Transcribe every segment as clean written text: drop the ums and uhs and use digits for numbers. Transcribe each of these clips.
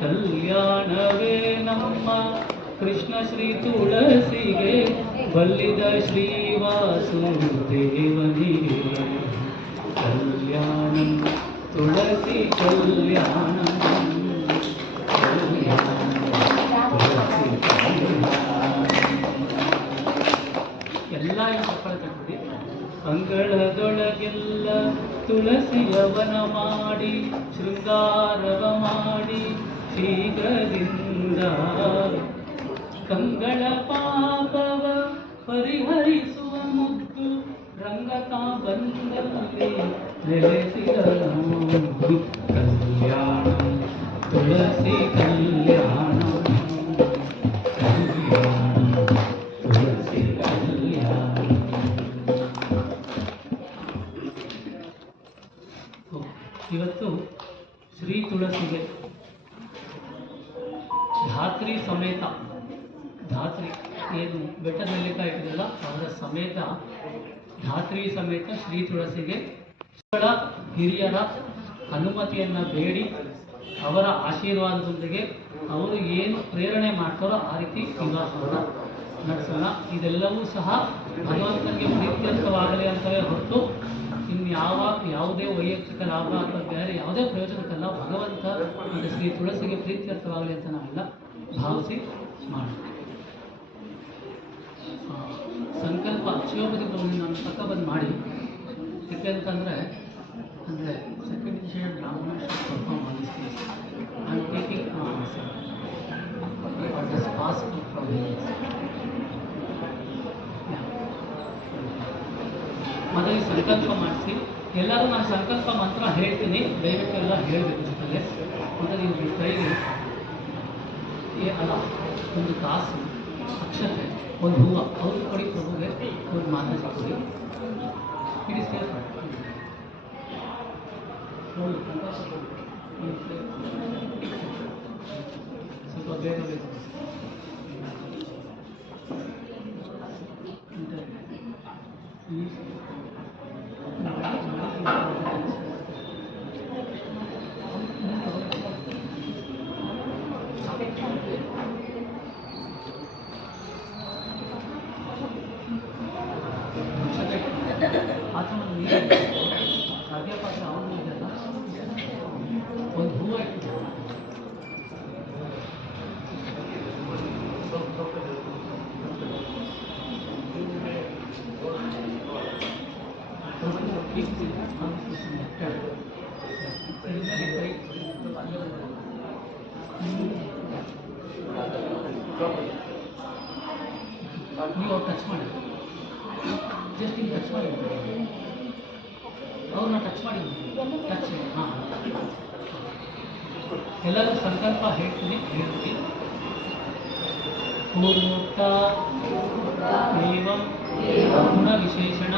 ಕಲ್ಯಾಣವೇ ನಮ್ಮ ಕೃಷ್ಣ ಶ್ರೀ ತುಳಸಿಗೆ ಬಲ್ಲಿದ ಶ್ರೀವಾಸುದೇವನಿಗೆ ಕಲ್ಯಾಣಂ ತುಳಸಿ ಕಲ್ಯಾಣಂ ತುಳಸಿ ಎಲ್ಲ ಮಕ್ಕಳ ತಕ್ಕಡಿ ಅಂಗಳದೊಳಗೆಲ್ಲ ತುಳಸಿಯವನ ಮಾಡಿ ಶೃಂಗಾರವ ಮಾಡಿ ಶೀಘ್ರದಿಂದ ಕಂಗಳ ಪಾಪವ ಪರಿಹರಿಸುವ ಮುದ್ದು ರಂಗತ ಬಂದಲ್ಲಿ ನೆಲೆಸಿದನು ಕಲ್ಯಾಣ ತುಳಸಿ ಕಲ್ಯಾಣ ತುಳಸಿ ಕಲ್ಯಾಣ. ಇವತ್ತು ಶ್ರೀ ತುಳಸಿಗೆ ಧಾತ್ರಿ ಸಮೇತ, ಧಾತ್ರಿ ಏನು ಬೆಟ್ಟದಲ್ಲಿಕಾಯಿ ಇಟ್ಟಿದಲ್ಲ ಅದರ ಸಮೇತ, ಧಾತ್ರಿ ಸಮೇತ ಶ್ರೀ ತುಳಸಿಗೆ ಹಿರಿಯರ ಅನುಮತಿಯನ್ನು ಬೇಡಿ ಅವರ ಆಶೀರ್ವಾದದೊಂದಿಗೆ ಅವರು ಏನು ಪ್ರೇರಣೆ ಮಾಡ್ತಾರೋ ಆ ರೀತಿ ವಿವಾಹವನ್ನು ನಡೆಸೋಣ. ಇದೆಲ್ಲವೂ ಸಹ ಭಗವಂತನಿಗೆ ಪ್ರೀತ್ಯರ್ಥವಾಗಲಿ ಅಂತವೇ ಹೊರತು ಯಾವುದೇ ವೈಯಕ್ತಿಕ ಲಾಭ ಅಥವಾ ಬೇರೆ ಯಾವುದೇ ಪ್ರಯೋಜನಕ್ಕಲ್ಲ, ಭಗವಂತ ಮತ್ತು ಶ್ರೀ ತುಳಸಿಗೆ ಪ್ರೀತ್ಯರ್ಥವಾಗಲಿ ಅಂತ ನಾವೆಲ್ಲ ಭಾವಿಸಿ ಮಾಡ್ತೀವಿ. ಸಂಕಲ್ಪ ಶಿವಪತಿ ಪ್ರಭುವಿನ ನನ್ನ ಪಕ್ಕ ಬಂದು ಮಾಡಿ, ಯಾಕೆಂತಂದರೆ ಸೆಕೆಂಡ್ ಇನಿಷಿಯೇಟ್ ಬ್ರಾಹ್ಮಣ perform on this case. I am taking this past from ಮೊದಲಿಗೆ ಸಂಕಲ್ಪ ಮಾಡಿಸಿ ಎಲ್ಲರೂ ನಾನು ಸಂಕಲ್ಪ ಮಂತ್ರ ಹೇಳ್ತೀನಿ, ದಯವಿಟ್ಟು ಎಲ್ಲ ಹೇಳಬೇಕು ಜೊತೆಗೆ. ಮೊದಲಿಗೆ ಕೈಗೆ ಅಲ್ಲ ಒಂದು ಕಾಸು, ಅಕ್ಷತೆ, ಒಂದು ಹೂವು ಅವ್ರಿಗೆ ಕೊಡಿ, ಪ್ರಭುಗೆ ಒಂದು ಮಾತಾಡಿ ಕೊಡಿ. ಇಡೀ ಸೇಫ್ ಸ್ವಲ್ಪ ಬೇಗ ಬೇಕು. ಅದೇ ಪಾತ್ರ ಅವನು ಇದೆಲ್ಲ ಒಂದು ಹೂವು ಇಟ್ಟಿದ್ದ ನೀವು ಅವ್ರು ಟಚ್ ಮಾಡಿ, ಜಸ್ಟ್ ಹಿಂಗೆ ಟಚ್ ಮಾಡಿ, ಅವ್ರನ್ನ ಟಚ್ ಮಾಡಿ, ಟಚ್. ಹಾಂ, ಎಲ್ಲರೂ ಸಂಕಲ್ಪ ಹೇಳ್ತೀನಿ, ಹೇಳ್ತೀನಿ. ಪೂರ್ವೋಕ್ತ ಏವಂ ಗುಣವಿಶೇಷಣ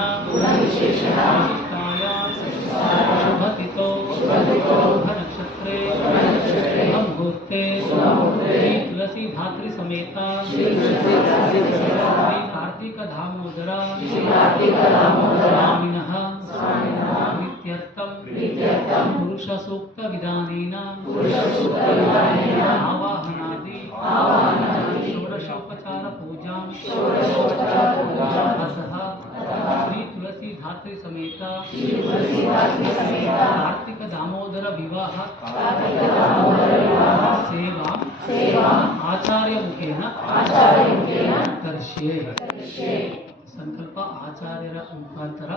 ವಿಶಿಷ್ಟಾಯ ಶುಭತಿಥೋ ಶುಭನಕ್ಷತ್ರೇ ಶುಭಮುಹೂರ್ತೆ ಶ್ರೀ ತುಳಸಿ ಧಾತ್ರಿ ಸಮೇತ ಶ್ರೀ ಕಾರ್ತಿಕ ದಾಮೋದರ ಸ್ವಾಮಿನಃ ಪ್ರೀತ್ಯರ್ಥಂ ಪುರುಷ ಸೂಕ್ತ ವಿಧಾನೇನ ಆವಾಹನಾದಿ ಷೋಡಶೋಪಚಾರ ಪೂಜಾಂ ಅತಃ ಶ್ರೀ ತುಳಸಿ ಧಾತ್ರಿ ಸಮೇತ ಕಾರ್ತಿಕ ದಾಮೋದರ ವಿವಾಹ ಸೇವಾ ಆಚಾರ್ಯ ಮುಖೇನ ಕರ್ಷ್ಯೆ. ಸಂಕಲ್ಪ ಆಚಾರ್ಯರ ಮುಖಾಂತರ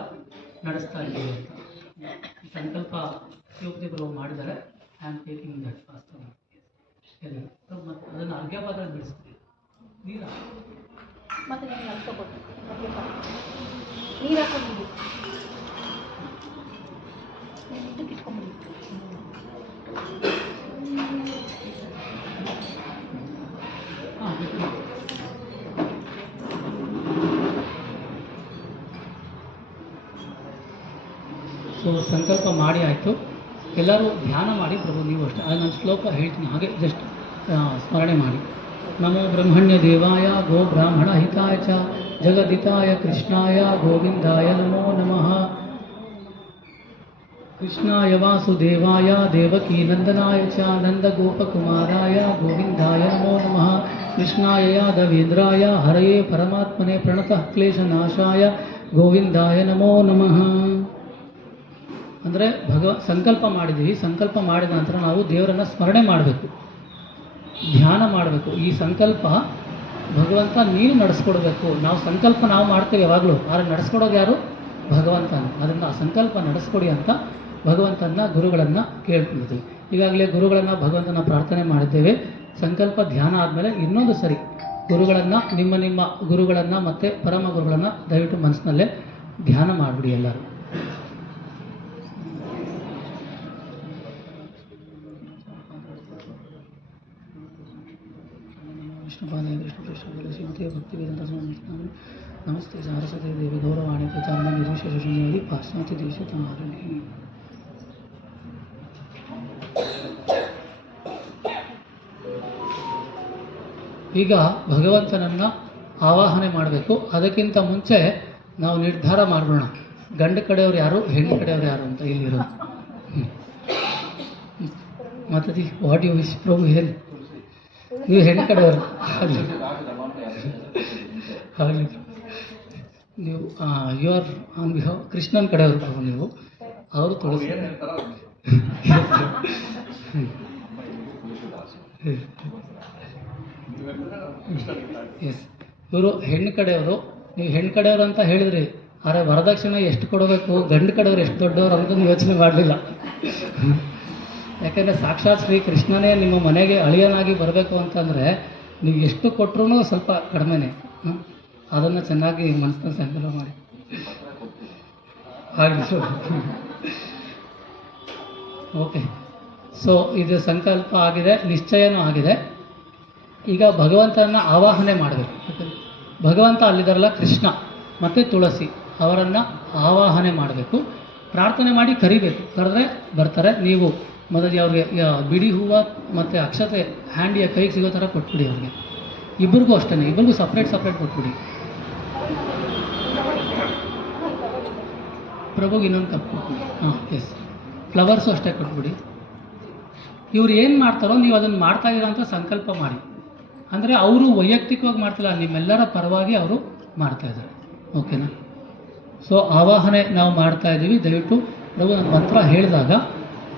ನಡೆಸ್ತಾ ಇದ್ದೀವಿ ಅಂತ ಸಂಕಲ್ಪ ಶಿವಪತಿ ಪ್ರಭು ಮಾಡಿದ್ದಾರೆ. I am taking that fast. ಮತ್ತು ಅದನ್ನು ಅರ್ಘ್ಯಪಾತ್ರ ಬಿಡಿಸ್ತೀವಿ. ನೀರು ಮತ್ತೆ ನೀನು ಹಾಕ್ಕೊಟ್ಟು ನೀರು ಹಾಕೊಂಡು ಇದಕ್ಕೆ ಇಟ್ಕೊಂಡ್ಬಿಡಿ. ಸೊ ಸಂಕಲ್ಪ ಮಾಡಿ ಆಯಿತು. ಎಲ್ಲರೂ ಧ್ಯಾನ ಮಾಡಿ ಪ್ರಭು, ನೀವು ಅಷ್ಟೇ. ನಾನು ಶ್ಲೋಕ ಹೇಳ್ತೀನಿ, ಹಾಗೆ ಜಸ್ಟ್ ಸ್ಮರಣೆ ಮಾಡಿ. ನಮೋ ಬ್ರಹ್ಮಣ್ಯ ದೇವಾಯ ಗೋ ಬ್ರಾಹ್ಮಣ ಹಿತಾಯ ಚ ಜಗದಿತಾಯ ಕೃಷ್ಣಾಯ ಗೋವಿಂದಾಯ ನಮೋ ನಮಃ. ಕೃಷ್ಣಾಯ ವಾಸುದೇವಾಯ ದೇವಕೀ ನಂದನಾಯ ಚ ನಂದಗೋಪಕುಮಾರಾಯ ಗೋವಿಂದಾಯ ನಮೋ ನಮಃ. ಕೃಷ್ಣಾಯ ಯಾದವೇಂದ್ರಾಯ ಹರಯೇ ಪರಮಾತ್ಮನೆ ಪ್ರಣತಃ ಕ್ಲೇಶನಾಶಾಯ ಗೋವಿಂದಾಯ ನಮೋ ನಮಃ. ಅಂದರೆ ಸಂಕಲ್ಪ ಮಾಡಿದ್ದೀವಿ. ಸಂಕಲ್ಪ ಮಾಡಿದ ನಂತರ ನಾವು ದೇವರನ್ನು ಸ್ಮರಣೆ ಮಾಡಬೇಕು, ಧ್ಯಾನ ಮಾಡಬೇಕು. ಈ ಸಂಕಲ್ಪ ಭಗವಂತ ನೀನು ನಡೆಸ್ಕೊಡ್ಬೇಕು. ನಾವು ಸಂಕಲ್ಪ ನಾವು ಮಾಡ್ತೇವೆ ಯಾವಾಗಲೂ, ಆದರೆ ನಡೆಸ್ಕೊಡೋದು ಯಾರು? ಭಗವಂತನ. ಅದನ್ನು ಆ ಸಂಕಲ್ಪ ನಡೆಸ್ಕೊಡಿ ಅಂತ ಭಗವಂತನ ಗುರುಗಳನ್ನು ಕೇಳ್ಕೊಂಡಿದ್ದೀವಿ. ಈಗಾಗಲೇ ಗುರುಗಳನ್ನು ಭಗವಂತನ ಪ್ರಾರ್ಥನೆ ಮಾಡಿದ್ದೇವೆ. ಸಂಕಲ್ಪ ಧ್ಯಾನ ಆದಮೇಲೆ ಇನ್ನೊಂದು ಸರಿ ಗುರುಗಳನ್ನು, ನಿಮ್ಮ ಗುರುಗಳನ್ನು ಮತ್ತು ಪರಮ ಗುರುಗಳನ್ನು ದಯವಿಟ್ಟು ಮನಸ್ಸಿನಲ್ಲೇ ಧ್ಯಾನ ಮಾಡಿಬಿಡಿ ಎಲ್ಲರೂ. ಶ್ರೀಮತಿ ಭಕ್ತಿ ವೇದಾಂತ ಸ್ವಾಮಿ ನಮಸ್ತೆ ಸಾರಸ್ವತಿ ದೇವಿ ಗೌರವಾಣಿ ಪ್ರಚಾರ ನಿರ್ವಿಶೇಷ ಶೂನ್ಯವಾಗಿ ಪಾಶ್ಚಾತ್ಯ ದೇಶ ತಮಾರಣಿ. ಈಗ ಭಗವಂತನನ್ನು ಆವಾಹನೆ ಮಾಡಬೇಕು. ಅದಕ್ಕಿಂತ ಮುಂಚೆ ನಾವು ನಿರ್ಧಾರ ಮಾಡೋಣ, ಗಂಡು ಕಡೆಯವ್ರು ಯಾರು, ಹೆಣ್ಣು ಕಡೆಯವ್ರು ಯಾರು ಅಂತ ಇಲ್ಲಿರೋದು. ಮಾತಾಡಿ, ವಾಟ್ ಯು ವಿಶ್ ಪ್ರಭು ಹೇಳಿ. ನೀವು ಹೆಣ್ಣು ಕಡೆಯವರು ಆಗಲಿ. ನೀವು ಯು ಆರ್ ಆನ್ ಬಿಹಾವ್ ಕೃಷ್ಣನ ಕಡೆಯವರು ಪ್ರಭು. ನೀವು ಅವರು ತುಳಸಿ ಎಸ್, ಇವರು ಹೆಣ್ಣು ಕಡೆಯವರು. ನೀವು ಹೆಣ್ಣು ಕಡೆಯವರು ಅಂತ ಹೇಳಿದ್ರಿ, ಆದರೆ ವರದಕ್ಷಿಣೆ ಎಷ್ಟು ಕೊಡಬೇಕು, ಗಂಡು ಕಡೆಯವರು ಎಷ್ಟು ದೊಡ್ಡವರು ಅಂತ ನೀವು ಯೋಚನೆ ಮಾಡಲಿಲ್ಲ. ಯಾಕೆಂದರೆ ಸಾಕ್ಷಾತ್ ಶ್ರೀ ಕೃಷ್ಣನೇ ನಿಮ್ಮ ಮನೆಗೆ ಅಳಿಯನಾಗಿ ಬರಬೇಕು ಅಂತಂದರೆ ನೀವು ಎಷ್ಟು ಕೊಟ್ಟರು ಸ್ವಲ್ಪ ಕಡಿಮೆನೇ. ಅದನ್ನು ಚೆನ್ನಾಗಿ ಮನಸ್ಸಿನ ಸಂಕಲ್ಪ ಮಾಡಿ ಹಾಗೆ. ಓಕೆ, ಸೊ ಇದು ಸಂಕಲ್ಪ ಆಗಿದೆ, ನಿಶ್ಚಯನೂ ಆಗಿದೆ. ಈಗ ಭಗವಂತನ ಆವಾಹನೆ ಮಾಡಬೇಕು. ಭಗವಂತ ಅಲ್ಲಿದ್ದಾರಲ್ಲ ಕೃಷ್ಣ ಮತ್ತು ತುಳಸಿ, ಅವರನ್ನು ಆವಾಹನೆ ಮಾಡಬೇಕು, ಪ್ರಾರ್ಥನೆ ಮಾಡಿ ಕರಿಬೇಕು. ಕರೆದ್ರೆ ಬರ್ತಾರೆ. ನೀವು ಮೊದಲು ಅವ್ರಿಗೆ ಬಿಡಿ ಹೂವು ಮತ್ತು ಅಕ್ಷತೆ ಹ್ಯಾಂಡಿಯ ಕೈಗೆ ಸಿಗೋ ಥರ ಕೊಟ್ಬಿಡಿ ಅವ್ರಿಗೆ. ಇಬ್ಬರಿಗೂ ಅಷ್ಟೇ, ಇಬ್ಬರಿಗೂ ಸಪ್ರೇಟ್ ಕೊಟ್ಬಿಡಿ. ಪ್ರಭುಗೆ ಇನ್ನೊಂದು ಕಪ್ ಕೊಟ್ಬಿಡಿ. ಹಾಂ, ಎಸ್, ಫ್ಲವರ್ಸು ಅಷ್ಟೇ ಕೊಟ್ಬಿಡಿ. ಇವ್ರು ಏನು ಮಾಡ್ತಾರೋ ನೀವು ಅದನ್ನು ಮಾಡ್ತಾ ಇರೋ ಅಂತ ಸಂಕಲ್ಪ ಮಾಡಿ. ಅಂದರೆ ಅವರು ವೈಯಕ್ತಿಕವಾಗಿ ಮಾಡ್ತಿಲ್ಲ, ನಿಮ್ಮೆಲ್ಲರ ಪರವಾಗಿ ಅವರು ಮಾಡ್ತಾಯಿದ್ದಾರೆ. ಓಕೆನಾ? ಸೊ ಆವಾಹನೆ ನಾವು ಮಾಡ್ತಾ ಇದ್ದೀವಿ. ದಯವಿಟ್ಟು ಪ್ರಭು ನನ್ನ ಮಂತ್ರ ಹೇಳಿದಾಗ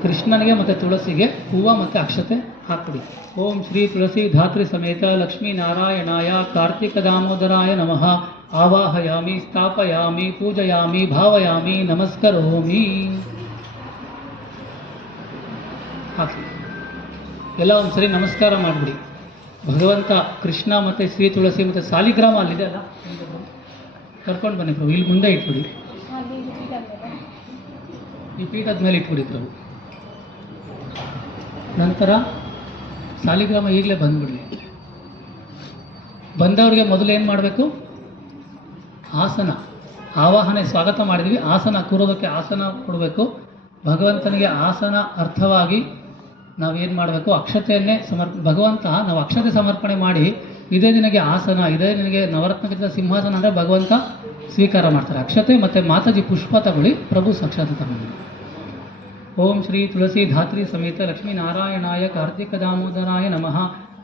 ಕೃಷ್ಣನಿಗೆ ಮತ್ತು ತುಳಸಿಗೆ ಹೂವು ಮತ್ತು ಅಕ್ಷತೆ ಹಾಕ್ಬಿಡಿ. ಓಂ ಶ್ರೀ ತುಳಸಿ ಧಾತ್ರಿ ಸಮೇತ ಲಕ್ಷ್ಮೀ ನಾರಾಯಣಾಯ ಕಾರ್ತಿಕ ದಾಮೋದರಾಯ ನಮಃ. ಆವಾಹಯಾಮಿ, ಸ್ಥಾಪಯಾಮಿ, ಪೂಜಯಾಮಿ, ಭಾವಯಾಮಿ, ನಮಸ್ಕರೋಮಿ. ಹಾಕಿ ಎಲ್ಲ ಒಂದು ಸರಿ ನಮಸ್ಕಾರ ಮಾಡಿಬಿಡಿ. ಭಗವಂತ ಕೃಷ್ಣ ಮತ್ತು ಶ್ರೀ ತುಳಸಿ ಮತ್ತು ಸಾಲಿಗ್ರಾಮ ಅಲ್ಲಿದೆ ಅಲ್ಲ, ಕರ್ಕೊಂಡು ಬನ್ನಿ ಪ್ರಭು. ಇಲ್ಲಿ ಮುಂದೆ ಇಟ್ಬಿಡಿ, ಈ ಪೀಠದ ಮೇಲೆ ಇಟ್ಬಿಡಿ ಪ್ರಭು. ನಂತರ ಸಾಲಿಗ್ರಾಮ ಈಗಲೇ ಬಂದ್ಬಿಡಲಿ. ಬಂದವ್ರಿಗೆ ಮೊದಲು ಏನು ಮಾಡಬೇಕು? ಆಸನ, ಆವಾಹನೆ, ಸ್ವಾಗತ ಮಾಡಿದ್ವಿ, ಆಸನ ಕೂರೋದಕ್ಕೆ ಆಸನ ಕೊಡಬೇಕು. ಭಗವಂತನಿಗೆ ಆಸನ ಅರ್ಥವಾಗಿ ನಾವೇನು ಮಾಡಬೇಕು? ಅಕ್ಷತೆಯನ್ನೇ ಭಗವಂತ ನಾವು ಅಕ್ಷತೆ ಸಮರ್ಪಣೆ ಮಾಡಿ, ಇದೇ ನಿನಗೆ ಆಸನ, ಇದೇ ನಿನಗೆ ನವರತ್ನಖಚಿತ ಸಿಂಹಾಸನ ಅಂದರೆ ಭಗವಂತ ಸ್ವೀಕಾರ ಮಾಡ್ತಾರೆ. ಅಕ್ಷತೆ ಮತ್ತು ಮಾತಾಜಿ ಪುಷ್ಪ ತಗೊಳ್ಳಿ, ಪ್ರಭು ಸಾಕ್ಷಾತ್ ತಗೊಳ್ಳಿ. ಓಂ ಶ್ರೀ ತುಳಸಿ ಧಾತ್ರಿ ಸಮೇತ ಲಕ್ಷ್ಮೀ ನಾರಾಯಣಾಯ ಕಾರ್ತಿಕ ದಾಮೋದರಾಯ ನಮಃ.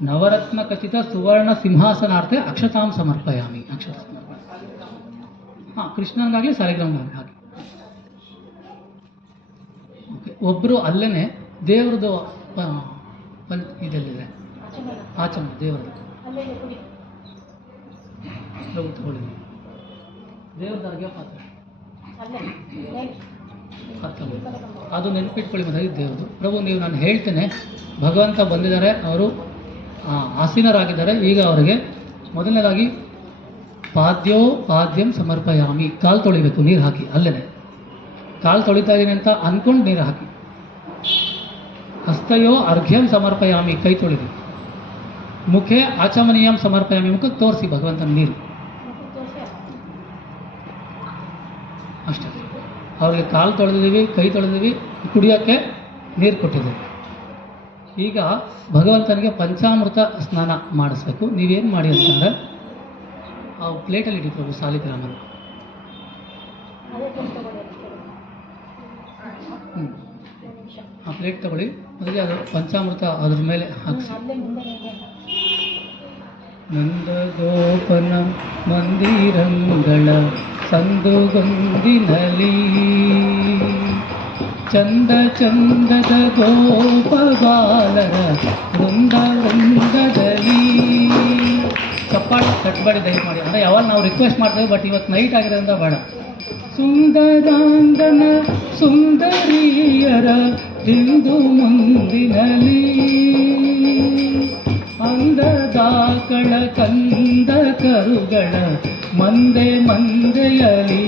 ನವರತ್ನಖಚಿತ ಸುವರ್ಣ ಸಿಂಹಾಸನಾರ್ಥೆ ಅಕ್ಷತಾಂ ಸಮರ್ಪಯಾಮಿ. ಅಕ್ಷತ ಸಮರ್ಪಣೆ. ಹಾಂ, ಕೃಷ್ಣನಿಗಾಗಲಿ ಸಾಲಿಗ್ರಾಮಗಾಗಲಿ ಹಾಗೆ. ಓಕೆ, ಒಬ್ಬರು ಅಲ್ಲೇ ದೇವ್ರದ್ದು ಇದೆಲ್ಲಿದೆ ಆಚಮನ, ದೇವರದ್ದು ಪ್ರಭು ತಗೊಳ್ಳಿ. ದೇವ್ರದ್ದು ಅರ್ಘ್ಯ ಪಾತ್ರ ಅದು ನೆನಪಿಟ್ಕೊಳ್ಳಿ. ಮತ್ತೆ ದೇವ್ರದ್ದು ಪ್ರಭು ನೀವು ನಾನು ಹೇಳ್ತೇನೆ, ಭಗವಂತ ಬಂದಿದ್ದಾರೆ, ಅವರು ಆಸೀನರಾಗಿದ್ದಾರೆ. ಈಗ ಅವರಿಗೆ ಮೊದಲನೇದಾಗಿ ಪಾದ್ಯಂ ಸಮರ್ಪಯಾಮಿ. ಕಾಲು ತೊಳಿಬೇಕು, ನೀರು ಹಾಕಿ. ಅಲ್ಲೇ ಕಾಲು ತೊಳಿತಾ ಇದ್ದೀನಿ ಅಂತ ಅಂದ್ಕೊಂಡು ನೀರು ಹಾಕಿ. ಹಸ್ತಯೋ ಅರ್ಘ್ಯಂ ಸಮರ್ಪಯಾಮಿ, ಕೈ ತೊಳಿರಿ. ಮುಖೆ ಆಚಮನೀಯಂ ಸಮರ್ಪಯಾಮಿ, ಮುಖಕ್ಕೆ ತೋರಿಸಿ ಭಗವಂತನ ನೀರು ಅಷ್ಟೇ. ಅವ್ರಿಗೆ ಕಾಲು ತೊಳೆದಿದ್ದೀವಿ, ಕೈ ತೊಳೆದಿದ್ದೀವಿ, ಕುಡಿಯೋಕ್ಕೆ ನೀರು ಕೊಟ್ಟಿದ್ದೀವಿ. ಈಗ ಭಗವಂತನಿಗೆ ಪಂಚಾಮೃತ ಸ್ನಾನ ಮಾಡಿಸ್ಬೇಕು. ನೀವೇನು ಮಾಡಿ ಅಂತಂದರೆ ಆ ಪ್ಲೇಟಲ್ಲಿ ಇಡಿ ಪ್ರಭು ಸಾಲಿಗ್ರಾಮನ. ಹ್ಞೂ ಆ ಪ್ಲೇಟ್ ತಗೊಳ್ಳಿ, ಅದಕ್ಕೆ ಅದು ಪಂಚಾಮೃತ ಅದ್ರ ಮೇಲೆ ಹಾಕಿಸಿ. ಅಲ್ಲೇ ಮುಂದೆ ಇದೆ. ನಂದಗೋಪನ ಮಂದಿರಂಗಳ ಸಂದುಗೊಂದಿನಲಿ ಚಂದ ಚಂದದ ಗೋಪಬಾಲರ ವೃಂದ ವೃಂದದಲ್ಲಿ. ಚಪ್ಪಾಳೆ ಕಟ್ಬೇಡಿ ದಯಮಾಡಿ, ಅಂದರೆ ಯಾವಾಗ ನಾವು ರಿಕ್ವೆಸ್ಟ್ ಮಾಡ್ತೇವೆ, ಬಟ್ ಇವತ್ತು ನೈಟ್ ಆಗಿರೋದ್ರಿಂದ ಬೇಡ. ಸುಂದರಾಂಗನ ಸುಂದರಿಯರ ಹಿಂದೂ ಮುಂದಿನಲಿ ಅಂದದಾಕಳ ಕಂದ ಕರುಗಳ ಮಂದೆ ಮಂದೆಯಲಿ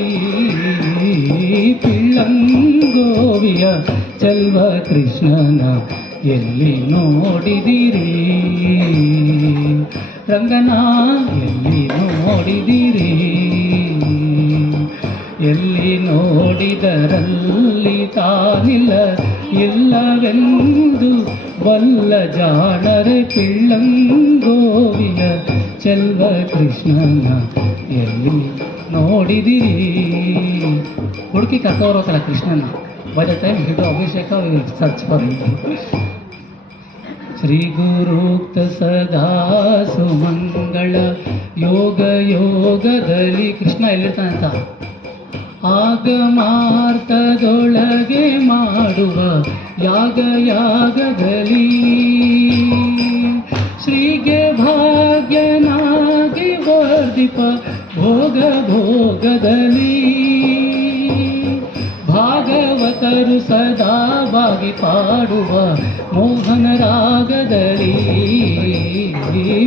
ಪಿಳ್ಳಂಗೋವಿಯ ಚೆಲ್ವ ಕೃಷ್ಣನ ಎಲ್ಲಿ ನೋಡಿದಿರಿ ರಂಗನ ಎಲ್ಲಿ ನೋಡಿದಿರಿ, ಎಲ್ಲಿ ನೋಡಿದರಲ್ಲಿ ತಾನಿಲ್ಲ ಇಲ್ಲವೆಂದು ಬಲ್ಲ ಜಾಣರೆ ಪಿಳ್ಳಂಗೋವಿಯ ಚೆಲ್ವ ಕೃಷ್ಣನ ಎಲ್ಲಿ ನೋಡಿದಿರಿ. ಹುಡುಕಿ ಕರ್ಕೋರತ್ತಲ್ಲ ಕೃಷ್ಣನ. ಬೈ ದ ಟೈಮ್ ಹಿಡು ಅಭಿಷೇಕ ಸರ್ಚ್ ಫಾರ್ ಶ್ರೀ ಗುರುಕ್ತ ಸದಾ ಸುಮಂಗಳ ಯೋಗ ಯೋಗದಲ್ಲಿ ಕೃಷ್ಣ ಎಲ್ಲಿರ್ತಾನೆ ಅಂತ ಆಗಮಾರ್ಥದೊಳಗೆ ಮಾಡುವ ಯಾಗ ಯಾಗದಲ್ಲಿ ಶ್ರೀಗೆ ಭಾಗ್ಯನಾಗಿ ವರ್ಧಿಪ ಭೋಗ ಭೋಗದಲ್ಲಿ ಭಾಗವತರು ಸದಾ ಬಾಗಿ ಪಾಡುವ ಮೋಹನ ರಾಗದಲ್ಲಿ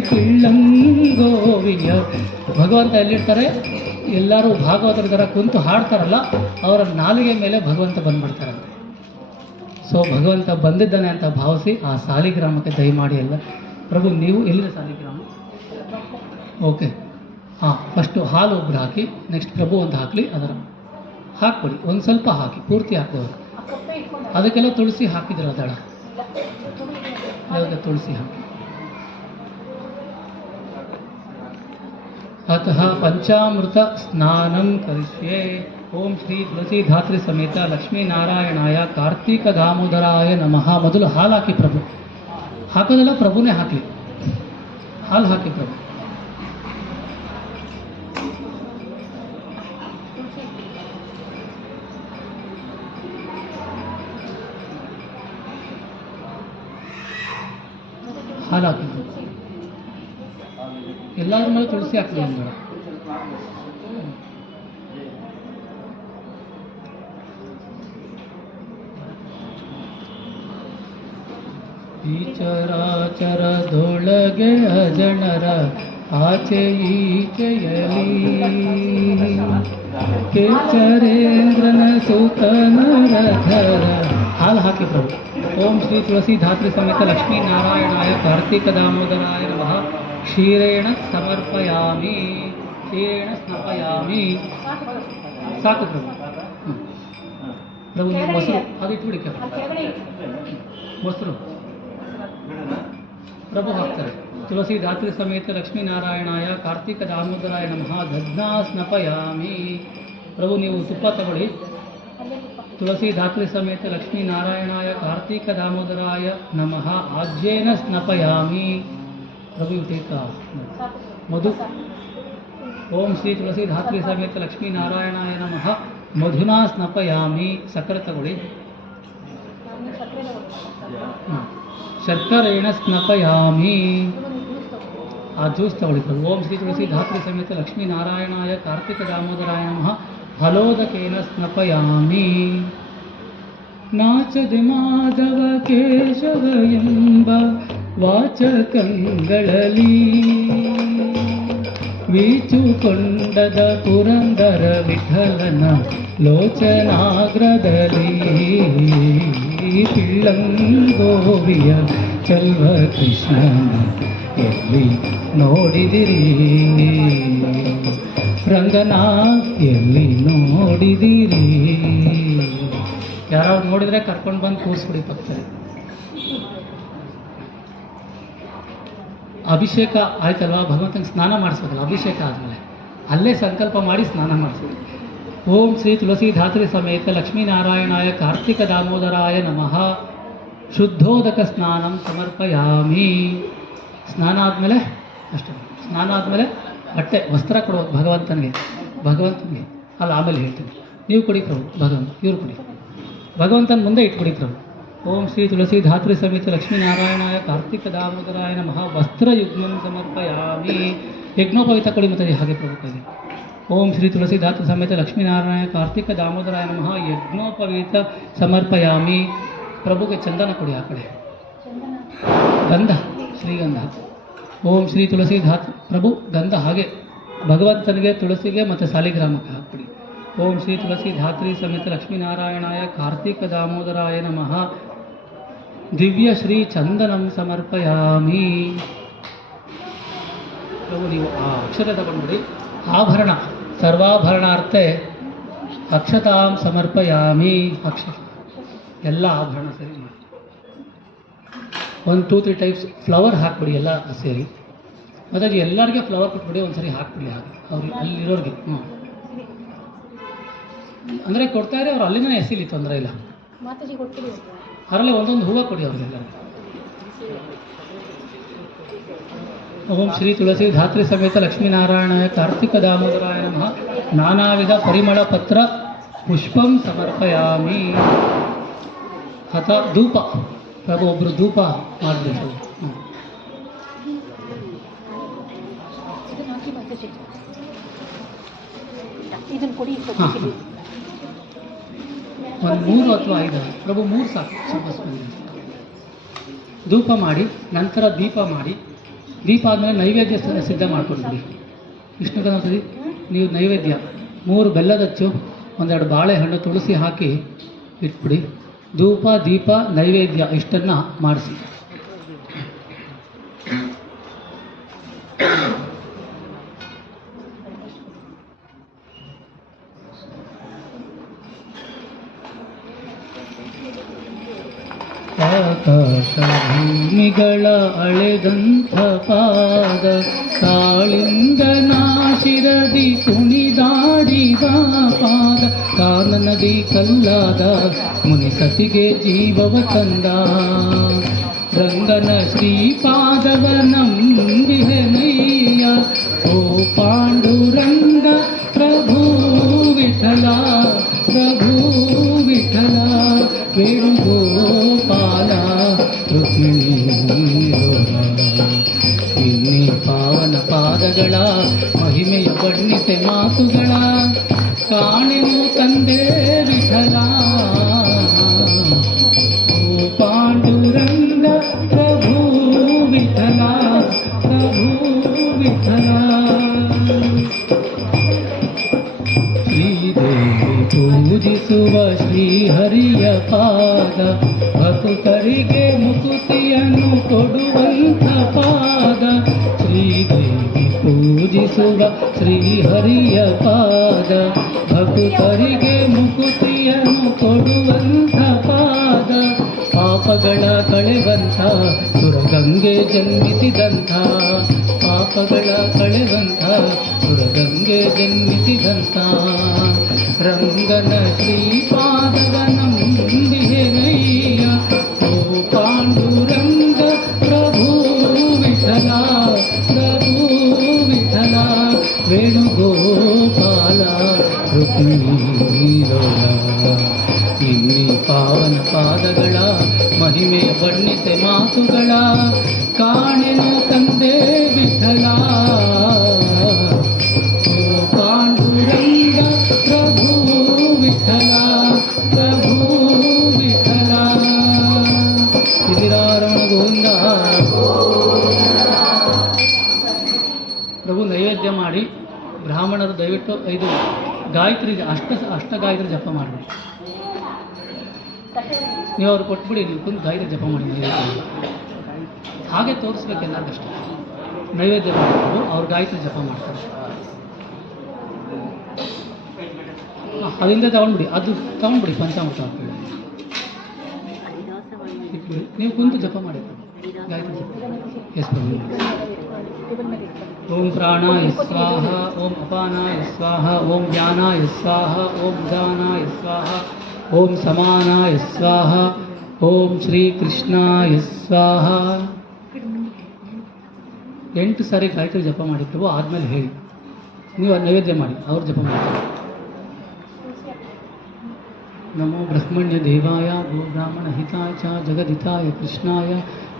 ಪಿಳ್ಳಂಗೋವಿಯ ಭಗವಂತ ಎಲ್ಲಿರ್ತಾರೆ? ಎಲ್ಲರೂ ಭಾಗವತರ ಥರ ಕುಂತು ಹಾಡ್ತಾರಲ್ಲ, ಅವರ ನಾಲಿಗೆ ಮೇಲೆ ಭಗವಂತ ಬಂದ್ಬಿಡ್ತಾರಂತೆ. ಸೊ ಭಗವಂತ ಬಂದಿದ್ದಾನೆ ಅಂತ ಭಾವಿಸಿ ಆ ಸಾಲಿಗ್ರಾಮಕ್ಕೆ ದಯಮಾಡಿ ಎಲ್ಲ. ಪ್ರಭು ನೀವು ಎಲ್ಲಿದೆ ಸಾಲಿಗ್ರಾಮ? ಓಕೆ, ಹಾಂ, ಫಸ್ಟು ಹಾಲು ಒಬ್ಬರು ಹಾಕಿ, ನೆಕ್ಸ್ಟ್ ಪ್ರಭು ಅಂತ ಹಾಕಲಿ, ಅದರ ಹಾಕ್ಬಿಡಿ, ಒಂದು ಸ್ವಲ್ಪ ಹಾಕಿ, ಪೂರ್ತಿ ಹಾಕೋರು. ಅದಕ್ಕೆಲ್ಲ ತುಳಸಿ ಹಾಕಿದ್ರು ದಳ, ಅದಕ್ಕೆ ತುಳಸಿ ಹಾಕಿ. ಅತಃ ಪಂಚಾಮೃತ ಸ್ನಾನಂ ಕರಿಷ್ಯೆ. ಓಂ ಶ್ರೀ ತುಳಸಿ ಧಾತ್ರಿ ಸಮೇತ ಲಕ್ಷ್ಮೀನಾರಾಯಣಾಯ ಕಾರ್ತಿಕ ದಾಮೋದರಾಯ ನಮಃ. ಮೊದಲು ಹಾಲು ಹಾಕಿ ಪ್ರಭು, ಹಾಕೋದೆಲ್ಲ ಪ್ರಭುನೇ ಹಾಕಲಿ, ಹಾಲು ಹಾಕಿ ಪ್ರಭು. ಹಾಲು ಹಾಕಿ ಎಲ್ಲಾದ್ರ ಮೇಲೆ ತುಳಸಿ ಹಾಕಲಿ ಅಂದ್ಬೇಡ. ಈ ಚರಾಚರದೊಳಗೆ ಅಜಣರ ಆಚೆ ಈಚೆಯಲಿ ಕೇಚರೇಂದ್ರನ ಸುತನರಧರ. ಹಾಲು ಹಾಕಿ ಪ್ರಭು. ಓಂ ಶ್ರೀ ತುಳಸಿ ಧಾತ್ರಿ ಸಮೇತ ಲಕ್ಷ್ಮೀನಾರಾಯಣಾಯ ಕಾರ್ತಿಕ ದಾಮೋದರಾಯ ನಮಃ. ಕ್ಷೀರೇಣ ಸಮರ್ಪಯಾಮಿ, ಕ್ಷೀರೇಣ ಸ್ನಪಯಾಮಿ. ಸಾಕು ಪ್ರಭು. ಪ್ರಭು ನೀವು ಮೊಸರು ಅದು ಇಟ್ಬಿಡಿ, ಮೊಸರು ಪ್ರಭು ಹಾಕ್ತಾರೆ. ತುಳಸಿ ಧಾತ್ರಿ ಸಮೇತ ಲಕ್ಷ್ಮೀನಾರಾಯಣಾಯ ಕಾರ್ತಿಕ ದಾಮೋದರಾಯ ನಮಃ. ದಧ್ನಾ ಸ್ನಪಯಾಮಿ. ಪ್ರಭು ನೀವು ತುಪ್ಪ ತಗೊಳ್ಳಿ. ತುಳಸಿ ಧಾತ್ರಿ ಸಮೇತ ಲಕ್ಷ್ಮೀನಾರಾಯಣಾಯ ಕಾರ್ತಿಕ ದಾಮೋದರಾಯ ನಮಃ. ಆಜ್ಯೇನ ಸ್ನಪಯಾಮಿ. ಪ್ರಭು ಟೇಕ ಮಧು. ಓಂ ಶ್ರೀ ತುಳಸಿ ಧಾತ್ರಿ ಸಮೇತ ಲಕ್ಷ್ಮೀನಾರಾಯಣಾಯ ನಮಃ. ಮಧುನಾ ಸ್ನಪಯಾಮಿ. ಸಕ್ಕರೆ ತಗೊಳ್ಳಿ. ಶರ್ಕರೇಣ ಸ್ನಪಯಾಮಿ. ಆ ಜ್ಯೂಸ್ ತಗೊಳ್ಳಿ ಪ್ರಭು. ಓಂ ಶ್ರೀ ತುಳಸಿ ಧಾತ್ರಿ ಸಮೇತ ಲಕ್ಷ್ಮೀನಾರಾಯಣಾಯ ಕಾರ್ತಿಕ ದಾಮೋದರಾಯ ನಮಃ. ಫಲೋದಕೇನ ಸ್ನಪಯಾಮಿ. ನಾಚದೆ ಮಾಧವ ಕೇಶವ ಎಂಬ ವಾಚಕಂಗಳಲ್ಲಿ ವೀಚುಕೊಂಡದ ಪುರಂದರ ವಿಠಲನ ಲೋಚನಾಗ್ರದಲ್ಲಿ ಪಿಳ್ಳಂಗೋವಿಯ ಚೆಲ್ವ ಕೃಷ್ಣನ ಎಲ್ಲಿ ನೋಡಿದಿರಿ ರಂಗನ ಎಲ್ಲಿ ನೋಡಿದಿರಿ. ಯಾರಾದ್ರು ನೋಡಿದರೆ ಕರ್ಕೊಂಡು ಬಂದು ಕೂರಿಸ್ಬಿಡಿ ಪಕ್ಕದಲ್ಲಿ. ಅಭಿಷೇಕ ಆಯ್ತಲ್ವಾ, ಭಗವಂತನಿಗೆ ಸ್ನಾನ ಮಾಡಿಸೋದಲ್ಲ, ಅಭಿಷೇಕ ಆದಮೇಲೆ ಅಲ್ಲೇ ಸಂಕಲ್ಪ ಮಾಡಿ ಸ್ನಾನ ಮಾಡಿಸ್ಬಿಡಿ. ಓಂ ಶ್ರೀ ತುಳಸಿ ಧಾತ್ರಿ ಸಮೇತ ಲಕ್ಷ್ಮೀನಾರಾಯಣಾಯ ಕಾರ್ತಿಕ ದಾಮೋದರಾಯ ನಮಃ. ಶುದ್ಧೋದಕ ಸ್ನಾನಂ ಸಮರ್ಪಯಾಮಿ. ಸ್ನಾನ ಆದಮೇಲೆ ಅಷ್ಟೇ, ಸ್ನಾನ ಆದಮೇಲೆ ಬಟ್ಟೆ ವಸ್ತ್ರ ಕೊಡೋದು ಭಗವಂತನಿಗೆ ಅಲ್ಲ, ಆಮೇಲೆ ಹೇಳ್ತೀನಿ. ನೀವು ಕೊಡಿ ಪ್ರಭು, ಇವರು ಕೊಡಿ, ಭಗವಂತನ ಮುಂದೆ ಇಟ್ಕೊಡಿ ಪ್ರಭು. ಓಂ ಶ್ರೀ ತುಳಸಿ ಧಾತ್ರಿ ಸಮೇತ ಲಕ್ಷ್ಮೀನಾರಾಯಣಾಯ ಕಾರ್ತಿಕ ದಾಮೋದರಾಯ ನಮಃ. ವಸ್ತ್ರಯುಗ್ಮಂ ಸಮರ್ಪಯಾಮಿ. ಯಜ್ಞೋಪವಿತ ಕೊಡಿ ಮತ್ತು ಹಾಗೆ ಪ್ರಭು ಕೈಗೆ. ಓಂ ಶ್ರೀ ತುಳಸಿ ಧಾತ್ರಿ ಸಮೇತ ಲಕ್ಷ್ಮೀನಾರಾಯಣ ಕಾರ್ತಿಕ ದಾಮೋದರಾಯ ನಮಃ. ಯಜ್ಞೋಪವೀತ ಸಮರ್ಪಯಾಮಿ. ಪ್ರಭುಗೆ ಚಂದನ ಕೊಡಿ, ಆ ಕಡೆ ಗಂಧ, ಶ್ರೀಗಂಧ. ಓಂ ಶ್ರೀ ತುಳಸಿ ಧಾತ್ ಪ್ರಭು ಗಂಧ ಹಾಗೆ ಭಗವಂತನಿಗೆ, ತುಳಸಿಗೆ ಮತ್ತು ಸಾಲಿಗ್ರಾಮಕ್ಕೆ ಹಾಕ್ಬಿಡಿ. ಓಂ ಶ್ರೀ ತುಳಸಿ ಧಾತ್ರಿ ಸಮೇತ ಲಕ್ಷ್ಮೀನಾರಾಯಣಾಯ ಕಾರ್ತಿಕ ದಾಮೋದರಾಯ ನಮಃ. ದಿವ್ಯ ಶ್ರೀ ಚಂದನಂ ಸಮರ್ಪಯಾಮಿ. ಪ್ರಭು ನೀವು ಆ ಅಕ್ಷರ ತಗೊಂಡ್ಬಿಡಿ. ಆಭರಣ ಸರ್ವಾಭರಣಾರ್ಥೆ ಅಕ್ಷತಾಂ ಸಮರ್ಪಯಾಮಿ. ಎಲ್ಲ ಆಭರಣ ಸೇರಿ ಮಾಡಿ 1, 2, 3 ಟೈಪ್ಸ್ ಫ್ಲವರ್ ಹಾಕ್ಬಿಡಿ, ಎಲ್ಲ ಸೇರಿ. ಮತ್ತು ಅದು ಎಲ್ಲರಿಗೆ ಫ್ಲವರ್ ಕೊಟ್ಬಿಡಿ, ಒಂದ್ಸರಿ ಹಾಕ್ಬಿಡಿ ಹಾಗೆ ಅವ್ರಿಗೆ, ಅಲ್ಲಿರೋರಿಗೆ. ಅಂದರೆ ಕೊಡ್ತಾರೆ ಅವ್ರು ಅಲ್ಲಿಂದನೇ ಎಸಿಲಿ, ತೊಂದರೆ ಇಲ್ಲ. ಅದರಲ್ಲಿ ಒಂದೊಂದು ಹೂವು ಕೊಡಿ ಅವ್ರಿಗೆಲ್ಲ. ಓಂ ಶ್ರೀ ತುಳಸಿ ಧಾತ್ರಿ ಸಮೇತ ಲಕ್ಷ್ಮೀನಾರಾಯಣಾಯ ಕಾರ್ತಿಕ ದಾಮೋದರಾಯ ನಮಃ. ನಾನಾ ವಿಧ ಪರಿಮಳ ಪತ್ರ ಪುಷ್ಪಂ ಸಮರ್ಪಯಾಮಿ. ಅಥ ಧೂಪ, ಪ್ರಭು ಒಬ್ಬರು ಧೂಪ ಮಾಡಬೇಕು. ಹಾಂ, ಒಂದು 3 ಅಥವಾ 5 ಪ್ರಭು, 3 ಸಾಕು, ಸ್ವಲ್ಪ ಧೂಪ ಮಾಡಿ, ನಂತರ ದೀಪ ಮಾಡಿ. ದೀಪ ಆದಮೇಲೆ ನೈವೇದ್ಯ ಸಿದ್ಧ ಮಾಡ್ಕೊಂಡ್ಬಿಡಿ. ವಿಷ್ಣುಗಣಪತಿ ನೀವು ನೈವೇದ್ಯ 3 ಬೆಲ್ಲದಚ್ಚು, 1-2 ಬಾಳೆಹಣ್ಣು, ತುಳಸಿ ಹಾಕಿ ಇಟ್ಬಿಡಿ. ಧೂಪ, ದೀಪ, ನೈವೇದ್ಯ ಇಷ್ಟನ್ನು ಮಾಡಿಸಿ. ಆಕಾಶ ಭೂಮಿಗಳ ಅಳೆದಂಥ ಪಾದ, ಕಾಳಿಂಗನಾಶಿರದಿ ಕುಣಿದಾಡಿದ ಪಾದ, ಕಾನನದಿ ಕಲ್ಲಾದ ಮುನಿಸತಿಗೆ ಜೀವವ ತಂದ. ರಂಗನ ಶ್ರೀಪಾದವ ನಂಬಿಹೆನಯ್ಯ, ಓ ಪಾಂಡುರಂಗ ಪ್ರಭು ವಿಠಲ, ಪ್ರಭು ವಿಠಲ. ವೇಣುಗೋಪಾಲ ರುಕ್ಮಿಣಿ ಇನ್ನಿ ಪಾವನ ಪಾದಗಳ ಮಹಿಮೆಯ ಬಣ್ಣಿಸೆ ಮಾತುಗಳ, ಕಾಣೆನು ತಂದೆ ವಿಠಲ. ಓ ಪಾಂಡುರಂಗ ಪ್ರಭು ವಿಠಲ, ಪ್ರಭು ವಿಠಲ. ಶ್ರೀದೇವಿ ಪೂಜಿಸುವ ಶ್ರೀಹರಿಯ ಪಾದ, ಭಕ್ತರಿಗೆ ಮುಕುತಿಯನ್ನು ಕೊಡುವಂಥ ಪಾದ. ಶ್ರೀದೇವಿ ಪೂಜಿಸುವ ಶ್ರೀಹರಿಯ ಪಾದ, ಭಕ್ತರಿಗೆ ಮುಕುತಿಯನ್ನು ಕೊಡುವಂಥ ಪಾದ. ಪಾಪಗಳ ಕಳೆವಂಥ ಸುರಗಂಗೆ ಜನ್ಮಿಸಿದಂಥ, ಪಾಪಗಳ ಕಳೆವಂಥ ಸುರಗಂಗೆ ಜನ್ಮಿಸಿದಂಥ. ರಂಗನ ಶ್ರೀಪಾದವ ನಂಬಿಹೆನಯ್ಯ, ಓ ಪಾಂಡುರಂಗ ಪ್ರಭು ವಿಠಲ, ಪ್ರಭು ವಿಠಲ. ವೇಣುಗೋಪಾಲ ರುಕ್ಮಿಣಿ ಲೋಲ, ಇನ್ನಿ ಪಾವನ ಪಾದಗಳ ಮಹಿಮೆಯ ಬಣ್ಣಿಸೆ ಮಾತುಗಳ, ಕಾಣೆನು ತಂದೆ ವಿಠಲ. ಓ ಪಾಂಡುರಂಗ ಪ್ರಭು ವಿಠಲ, ಪ್ರಭು ವಿಠಲ. ಹಿರಿರಾರಮಣ ಗೋವಿಂದ. ಪ್ರಭು ನೈವೇದ್ಯ ಮಾಡಿ ಬ್ರಾಹ್ಮಣರು ದಯವಿಟ್ಟು 5 ಗಾಯತ್ರಿ ಅಷ್ಟ ಗಾಯತ್ರಿ ಜಪ ಮಾಡಬೇಕು. ನೀವು ಅವ್ರು ಕೊಟ್ಬಿಡಿ, ನೀವು ಕುಂತು ಗಾಯತ್ರಿ ಜಪ ಮಾಡಿ ನೈವೇದ್ಯ ಹಾಗೆ ತೋರಿಸ್ಬೇಕು ಎಲ್ಲರಿಗಷ್ಟೇ. ನೈವೇದ್ಯ ಮಾಡಿಕೊಂಡು ಅವ್ರು ಗಾಯತ್ರಿ ಜಪ ಮಾಡ್ತಾರೆ. ಅದರಿಂದ ತಗೊಂಡ್ಬಿಡಿ, ಅದು ತಗೊಂಡ್ಬಿಡಿ, ಪಂಚಾಮೃತ ಹಾಕ್ಬಿಡಿ, ನೀವು ಕುಂತು ಜಪ ಮಾಡಿ. ಗಾಯತ್ರಿ ಜಪ ಎಸ್ ಟೇಬಲ್ ಮೇಲೆ ಇಟ್ಕೊಳ್ಳಿ. ಓಂ ಪ್ರಾಣಾಯ ಸ್ವಾಹ ಓಂ ಅಪಾನಾಯ ಸ್ವಾಹ ಓಂ ಜ್ಞಾನಾಯ ಸ್ವಾಹ ಓಂ ಉದಾನಾಯ ಸ್ವಾಹ ಓಂ ಸಮಾನಾಯ ಸ್ವಾಹ ಓಂ ಶ್ರೀ ಕೃಷ್ಣಾಯ ಸ್ವಾಹ. 8 ಸಾರಿ ಗಾಯತ್ರಿ ಜಪ ಮಾಡಿತ್ತು. ಆದಮೇಲೆ ಹೇಳಿ, ನೀವು ನೈವೇದ್ಯ ಮಾಡಿ, ಅವ್ರು ಜಪ ಮಾಡ್ತಾರೆ. ನಮೋ ಬ್ರಹ್ಮಣ್ಯ ದೇವಾಯ ಗೋ ಬ್ರಾಹ್ಮಣ ಹಿತಾಯ ಚ ಜಗದಿತಾಯ ಕೃಷ್ಣಾಯ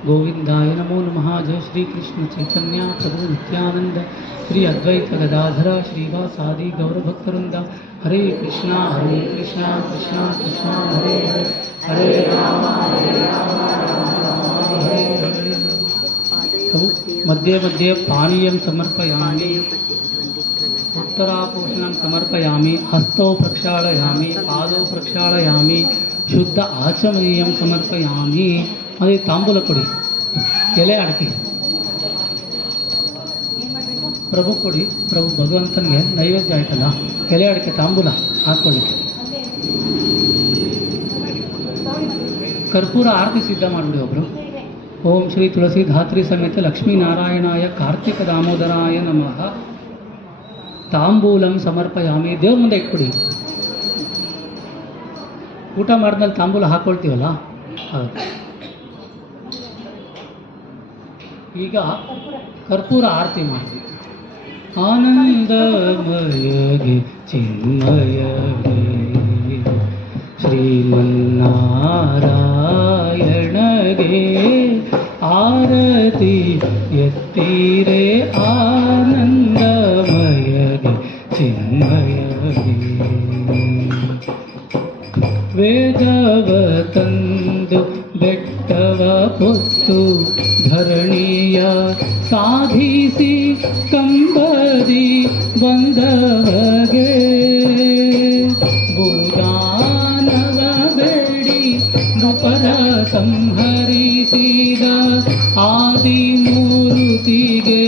ಗೋವಿಂದಾಯ ನಮೋ ನಮಃ. ಜಯ ಶ್ರೀ ಕೃಷ್ಣ ಚೈತನ್ಯ ಪ್ರಭು ನಿತ್ಯಾನಂದ ಶ್ರೀ ಅದ್ವೈತ ಗದಾಧರ ಶ್ರೀವಾಸಾದಿ ಗೌರಭಕ್ತವೃಂದ. ಹರೇ ಕೃಷ್ಣ ಕೃಷ್ಣ ಕೃಷ್ಣ ಹರೇ ಹರೇ, ಹರೇ ರಾಮ ರಾಮ ಹರೇ ಹರೇ. ಪ್ರಭು ಮಧ್ಯೆ ಮಧ್ಯೆ ಪಾನೀಯಂ ಸಮರ್ಪಯಾಮಿ, उत्तरापोषणं समर्पयामि, हस्तौ प्रक्षालयामि, पादौ प्रक्षालयामि, ಶುದ್ಧ ಆಚಮನೀಯಂ ಸಮರ್ಪಯಾಮಿ. ಅದೇ ತಾಂಬೂಲ ಕೊಡಿ, ಎಲೆ ಅಡಿಕೆ ಪ್ರಭು ಕೊಡಿ. ಪ್ರಭು ಭಗವಂತನಿಗೆ ನೈವೇದ್ಯ ಆಯ್ತಲ್ಲ, ಎಲೆ ಅಡಿಕೆ ತಾಂಬೂಲ ಹಾಕ್ಕೊಳ್ಳಿಕ್ಕೆ. ಕರ್ಪೂರ ಆರತಿ ಸಿದ್ಧ ಮಾಡಿಬಿಡಿ ಒಬ್ಬರು. ಓಂ ಶ್ರೀ ತುಳಸಿ ಧಾತ್ರಿ ಸಮೇತ ಲಕ್ಷ್ಮೀನಾರಾಯಣಾಯ ಕಾರ್ತಿಕ ದಾಮೋದರಾಯ ನಮಃ. ತಾಂಬೂಲಂ ಸಮರ್ಪಯಾಮಿ. ದೇವ್ರ ಮುಂದೆ ಇಟ್ಬಿಡಿ. ಊಟ ಮಾಡಿದ್ಮೇಲೆ ತಾಂಬೂಲ ಹಾಕ್ಕೊಳ್ತೀವಲ್ಲ, ಹೌದು. ಈಗ ಕರ್ಪೂರ ಆರತಿ ಮಾಡಿ. ಆನಂದಮಯಗೆ ಚಿನ್ಮಯಗೆ ಶ್ರೀಮನ್ನಾರಾಯಣಗೆ ಆರತಿ ಎತ್ತೀರೆ. ಆನಂದಮಯಗೆ ಚಿನ್ಮಯಗೆ ವೇದವ ತಂದು ಬೆಟ್ಟವ ಹೊತ್ತು ಧರಣಿಯ ಸಾಧಿಸಿ ಕಂಬದಿ ಬಂದವಗೆ ಭೂದಾನವ ಬೇಡಿ ನೃಪರ ಸಂಹರಿಸಿದ ಆದಿಮೂರುತಿಗೆ